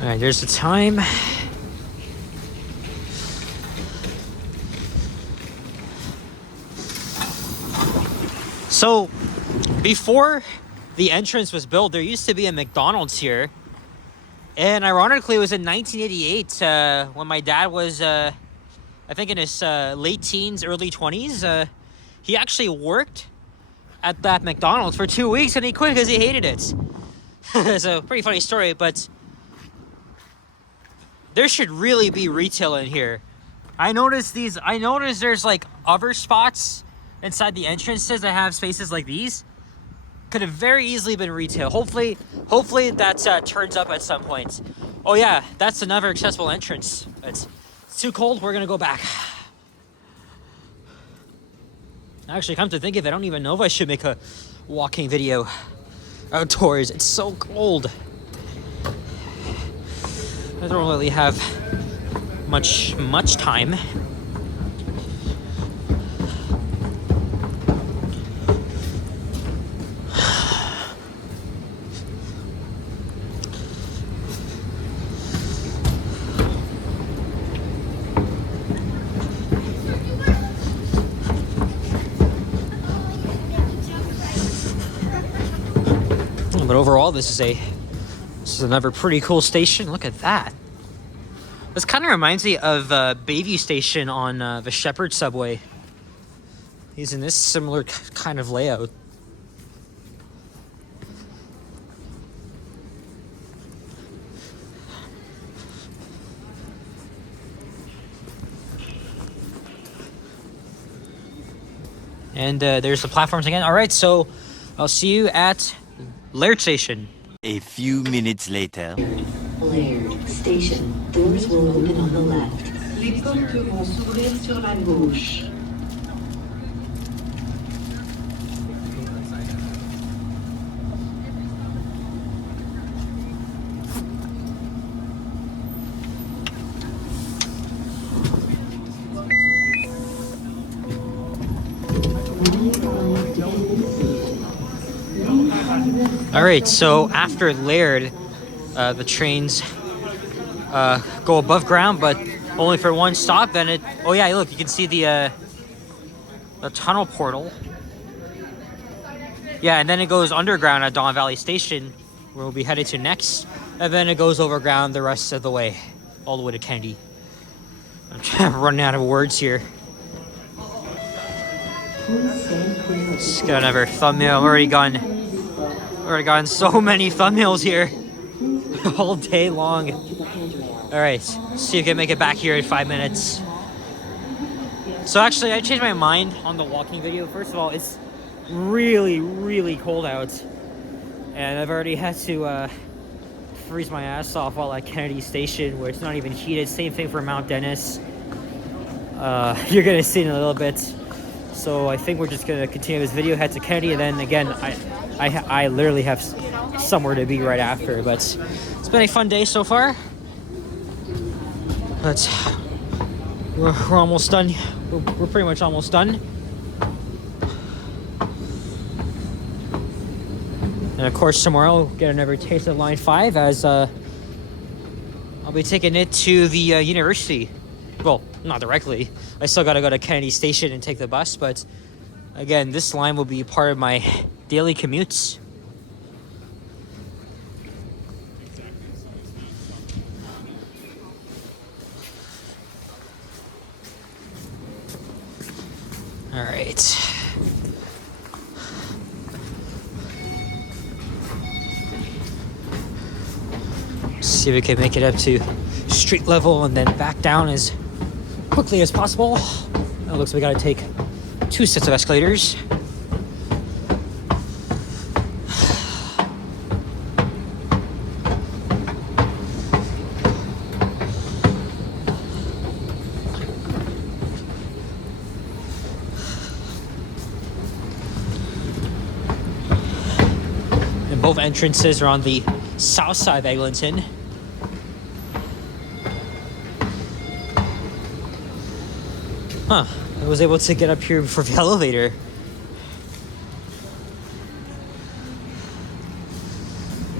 All right, there's the time. So, before the entrance was built, there used to be a McDonald's here. And ironically, it was in 1988 when my dad was, I think in his late teens, early 20s. He actually worked at that McDonald's for 2 weeks and he quit because he hated it. It's a pretty funny story, but there should really be retail in here. I noticed there's like other spots inside the entrances that have spaces like these. Could have very easily been retail. Hopefully that turns up at some point. Oh yeah, that's another accessible entrance. It's too cold. We're gonna go back. Actually, come to think of it, I don't even know if I should make a walking video outdoors. It's so cold. I don't really have much time. But overall, this is another pretty cool station. Look at that. This kind of reminds me of Bayview Station on the Shepherd subway. He's in this similar kind of layout. And there's the platforms again. All right, so I'll see you at Laird Station. A few minutes later. Laird Station. Doors will open on the left. Les portes vont s'ouvrir sur la gauche. All right, so after Laird, the trains go above ground, but only for one stop. Then it. Oh yeah, look, you can see the tunnel portal. Yeah, and then it goes underground at Don Valley Station, where we'll be headed to next, and then it goes overground the rest of the way, all the way to Kennedy. I'm running out of words here. Just got another thumbnail. I've already gotten so many thumbnails here all day long. All right, see if I can make it back here in 5 minutes. So actually, I changed my mind on the walking video. First of all, it's really, really cold out, and I've already had to freeze my ass off while at Kennedy Station, where it's not even heated. Same thing for Mount Dennis. You're gonna see in a little bit. So I think we're just gonna continue this video, head to Kennedy, and then again, I literally have somewhere to be right after. But it's been a fun day so far. But we're almost done. We're pretty much almost done. And of course tomorrow we'll get another taste of Line 5 as I'll be taking it to the university. Well, not directly. I still gotta go to Kennedy Station and take the bus, but again, this line will be part of my daily commutes. All right. See if we can make it up to street level and then back down as quickly as possible. It looks like we gotta take 2 sets of escalators. And both entrances are on the south side of Eglinton. Huh, I was able to get up here before the elevator.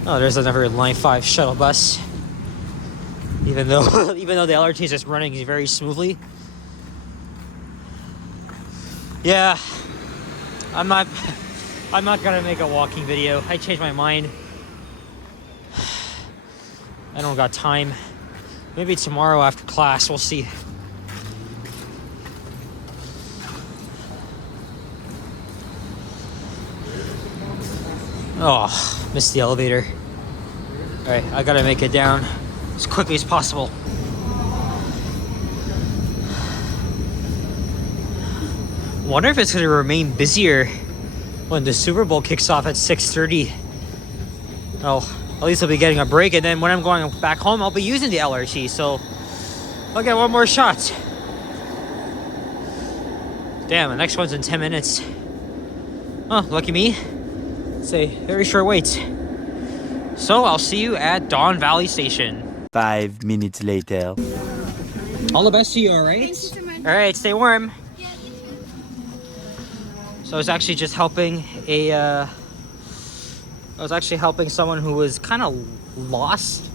Oh, there's another Line 5 shuttle bus. Even though the LRT is just running very smoothly. Yeah, I'm not gonna make a walking video. I changed my mind. I don't got time. Maybe tomorrow after class, we'll see. Oh, missed the elevator. All right, I gotta make it down as quickly as possible. Wonder if it's gonna remain busier when the Super Bowl kicks off at 6:30. Oh, at least I'll be getting a break, and then when I'm going back home, I'll be using the LRT, so I'll get one more shot. Damn, the next one's in 10 minutes. Oh, lucky me. It's a very short wait. So I'll see you at Don Valley Station. 5 minutes later. All the best to you, alright? Alright, stay warm. So I was actually just helping someone who was kind of lost.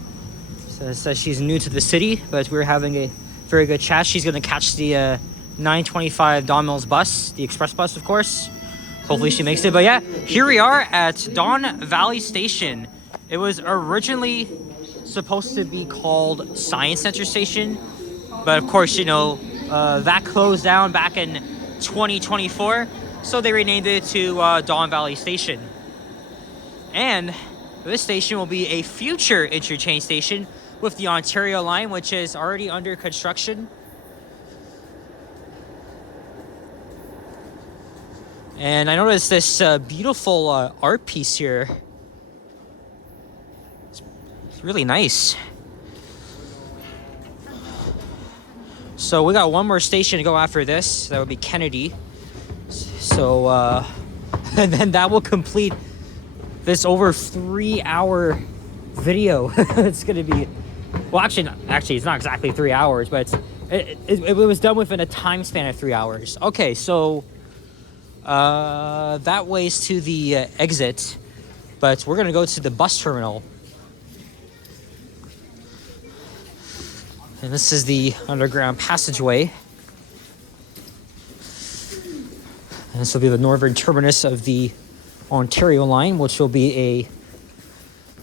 So it says she's new to the city, but we were having a very good chat. She's gonna catch the 9:25 Don Mills bus, the express bus, of course. Hopefully she makes it. But yeah, here we are at Don Valley Station. It was originally supposed to be called Science Center Station, but of course, you know, that closed down back in 2024. So they renamed it to Don Valley Station. And this station will be a future interchange station with the Ontario line, which is already under construction. And I noticed this beautiful art piece here. It's really nice. So we got one more station to go after this. That would be Kennedy. So, and then that will complete this over 3-hour video. It's gonna be, well, actually, it's not exactly 3 hours, but it was done within a time span of 3 hours. Okay, so that way's to the exit, but we're gonna go to the bus terminal. And this is the underground passageway. And this will be the northern terminus of the Ontario line, which will be a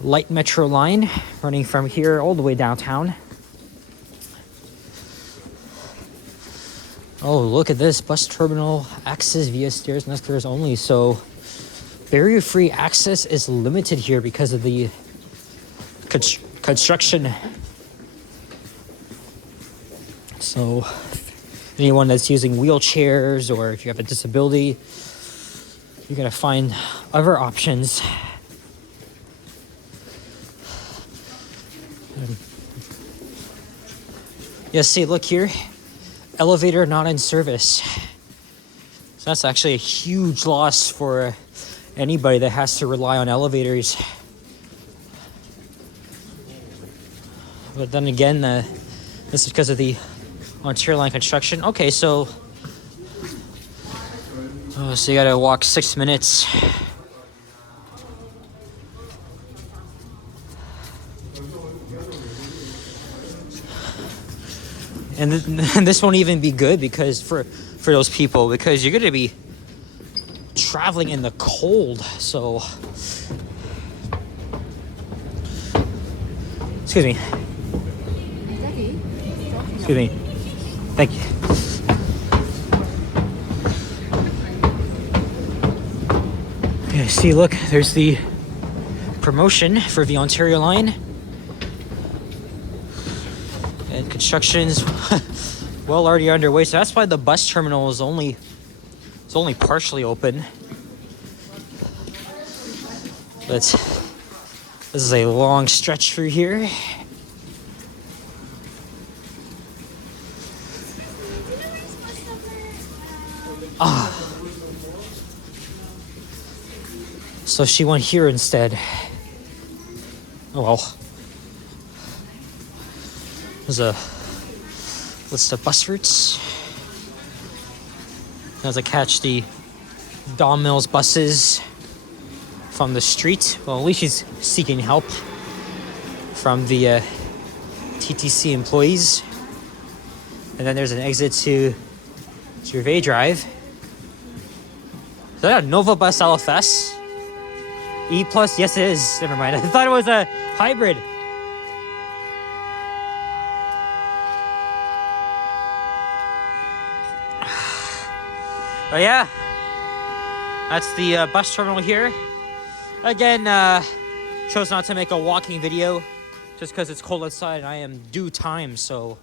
light metro line running from here all the way downtown. Oh, look at this. Bus terminal access via stairs and escalators only. So barrier-free access is limited here because of the construction. So anyone that's using wheelchairs, or if you have a disability, you're gonna find other options. Yeah, see, look here, elevator not in service. So that's actually a huge loss for anybody that has to rely on elevators. But then again, this is because of the Ontario line construction. Okay, so you gotta walk 6 minutes. And this won't even be good because for those people, because you're gonna be traveling in the cold. So, excuse me. Excuse me. Thank you. Okay, see, look, there's the promotion for the Ontario line. And construction's well already underway, so that's why the bus terminal is only partially open. But this is a long stretch through here. So she went here instead. Oh well. There's a list of bus routes. As I catch the Don Mills buses from the street. Well, at least she's seeking help from the TTC employees. And then there's an exit to Gervais Drive. Is that a Nova Bus LFS? E+? Yes, it is. Never mind. I thought it was a hybrid. Oh yeah, that's the bus terminal here. Again, chose not to make a walking video just because it's cold outside and I am due time, so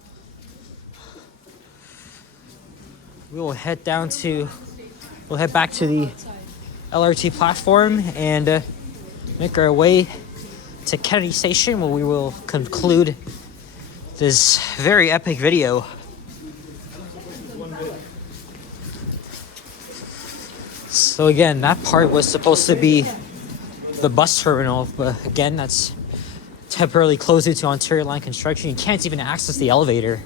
we will head down to we'll head back to the LRT platform and make our way to Kennedy Station, where we will conclude this very epic video. So again, that part was supposed to be the bus terminal, but again, that's temporarily closed due to Ontario Line construction. You can't even access the elevator.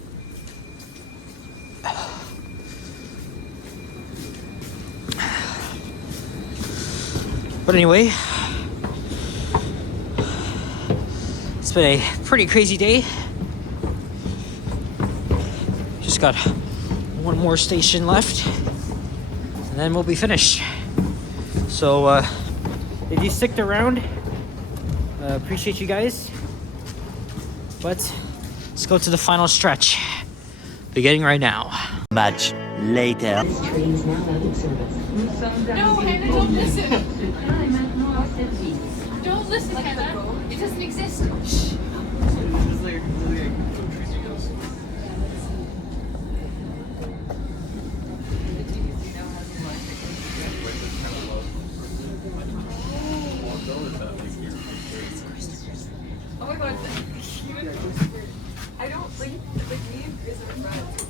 But anyway, it's been a pretty crazy day. Just got one more station left, and then we'll be finished. So, if you sticked around, appreciate you guys. But let's go to the final stretch, beginning right now. Much later. This train is now out of service. No, Hannah, don't listen. Don't listen, Hannah. It doesn't exist. Shh. Oh my god, I don't like me and Chris are friends.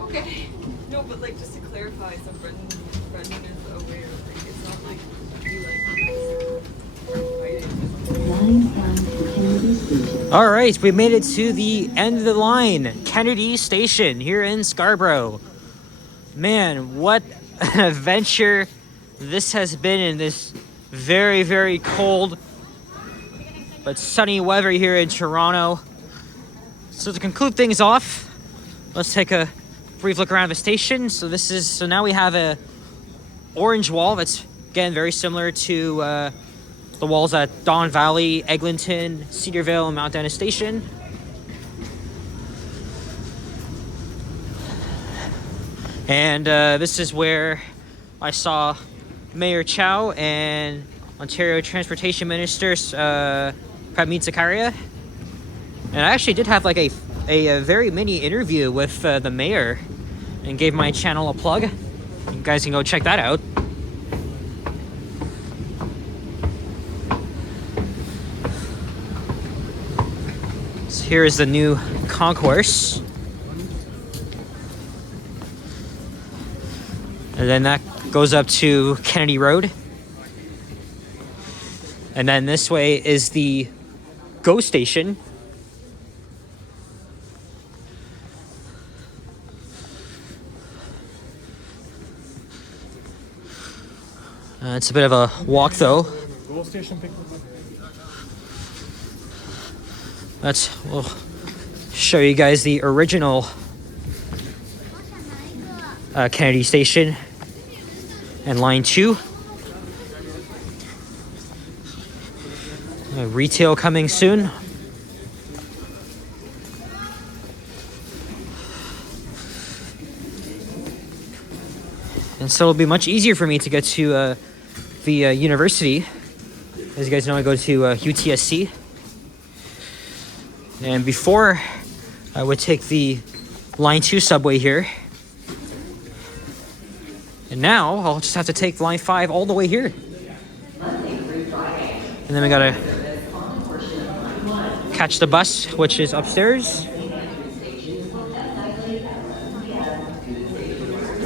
Okay. No, but like just to clarify, so Brendan is aware. Like it's not like you like All right, we made it to the end of the line, Kennedy Station here in Scarborough. Man, what an adventure this has been in this very, very cold but sunny weather here in Toronto. So to conclude things off, let's take a brief look around the station. So now we have a orange wall that's again very similar to the walls at Don Valley, Eglinton, Cedarvale, and Mount Dennis Station. And this is where I saw Mayor Chow and Ontario Transportation Minister Pramit Zakaria. And I actually did have like a very mini interview with the mayor and gave my channel a plug. You guys can go check that out. So here is the new concourse. And then that goes up to Kennedy Road. And then this way is the GO station. It's a bit of a walk though. We'll show you guys the original Kennedy Station and Line 2. Retail coming soon. And so it'll be much easier for me to get to the university. As you guys know, I go to UTSC. And before I would take the Line 2 subway here. And now I'll just have to take Line 5 all the way here. And then we gotta catch the bus, which is upstairs.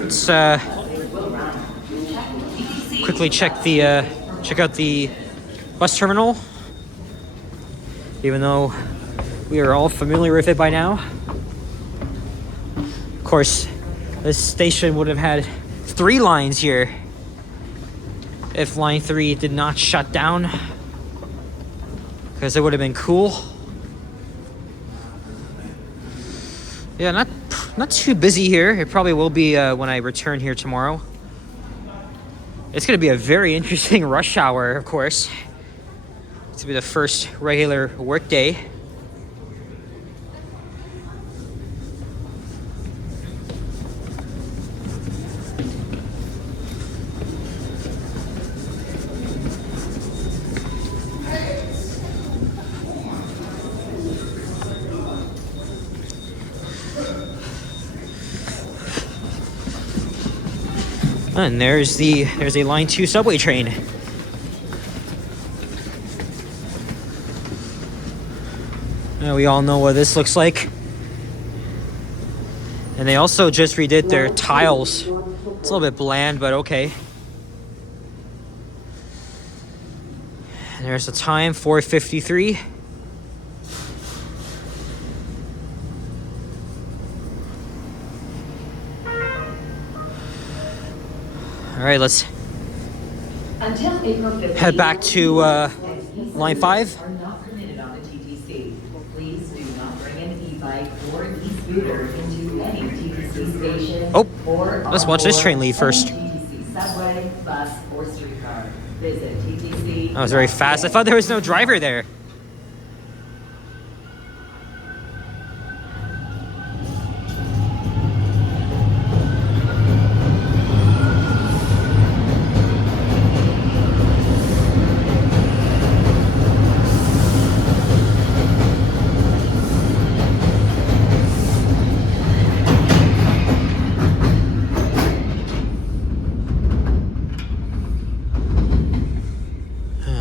Let's quickly check out the bus terminal, even though we are all familiar with it by now. Of course, this station would have had 3 lines here if Line 3 did not shut down, because it would have been cool. Yeah, not too busy here. It probably will be when I return here tomorrow. It's going to be a very interesting rush hour, of course. It's going to be the first regular work day. And there's a line 2 subway train. We all know what this looks like. And they also just redid their tiles. It's a little bit bland, but okay. And there's the time, 4:53. All right, let's Until April 15th, head back to line 5. are not permitted on the TTC. Please do not bring an e-bike or e-scooter into any TTC station. Oh, or let's watch this train leave first. TTC subway, bus, or streetcar. Visit TTC. That was very fast. I thought there was no driver there.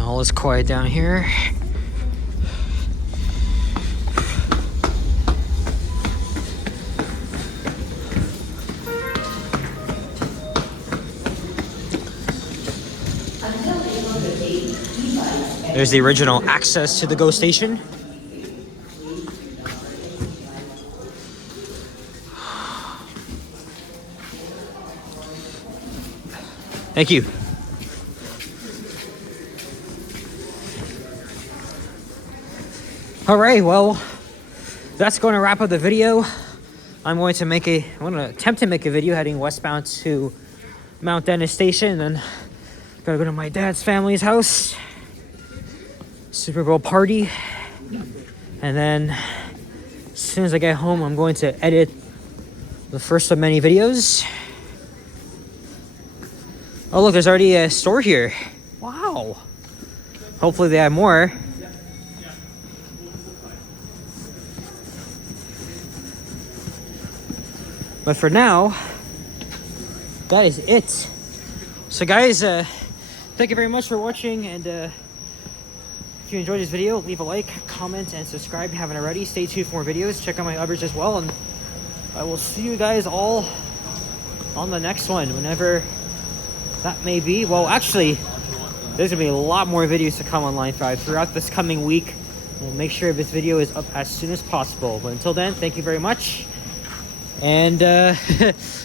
All is quiet down here. There's the original access to the GO station. Thank you. All right, well, that's going to wrap up the video. I'm going to attempt to make a video heading westbound to Mount Dennis Station, and then gotta go to my dad's family's house, Super Bowl party, and then as soon as I get home, I'm going to edit the first of many videos. Oh look, there's already a store here. Wow. Hopefully they have more. But for now, that is it. So guys, thank you very much for watching, and if you enjoyed this video, leave a like, comment, and subscribe if you haven't already. Stay tuned for more videos. Check out my others as well, and I will see you guys all on the next one, whenever that may be. Well, actually, there's gonna be a lot more videos to come on Line 5 throughout this coming week. We'll make sure this video is up as soon as possible. But until then, thank you very much. And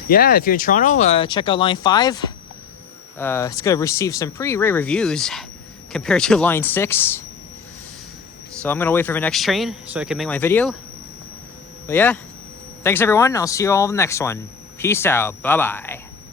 yeah, if you're in Toronto, check out Line 5. It's gonna receive some pretty rave reviews compared to Line 6. So I'm gonna wait for the next train so I can make my video. But yeah, thanks everyone. I'll see you all in the next one. Peace out. Bye-bye.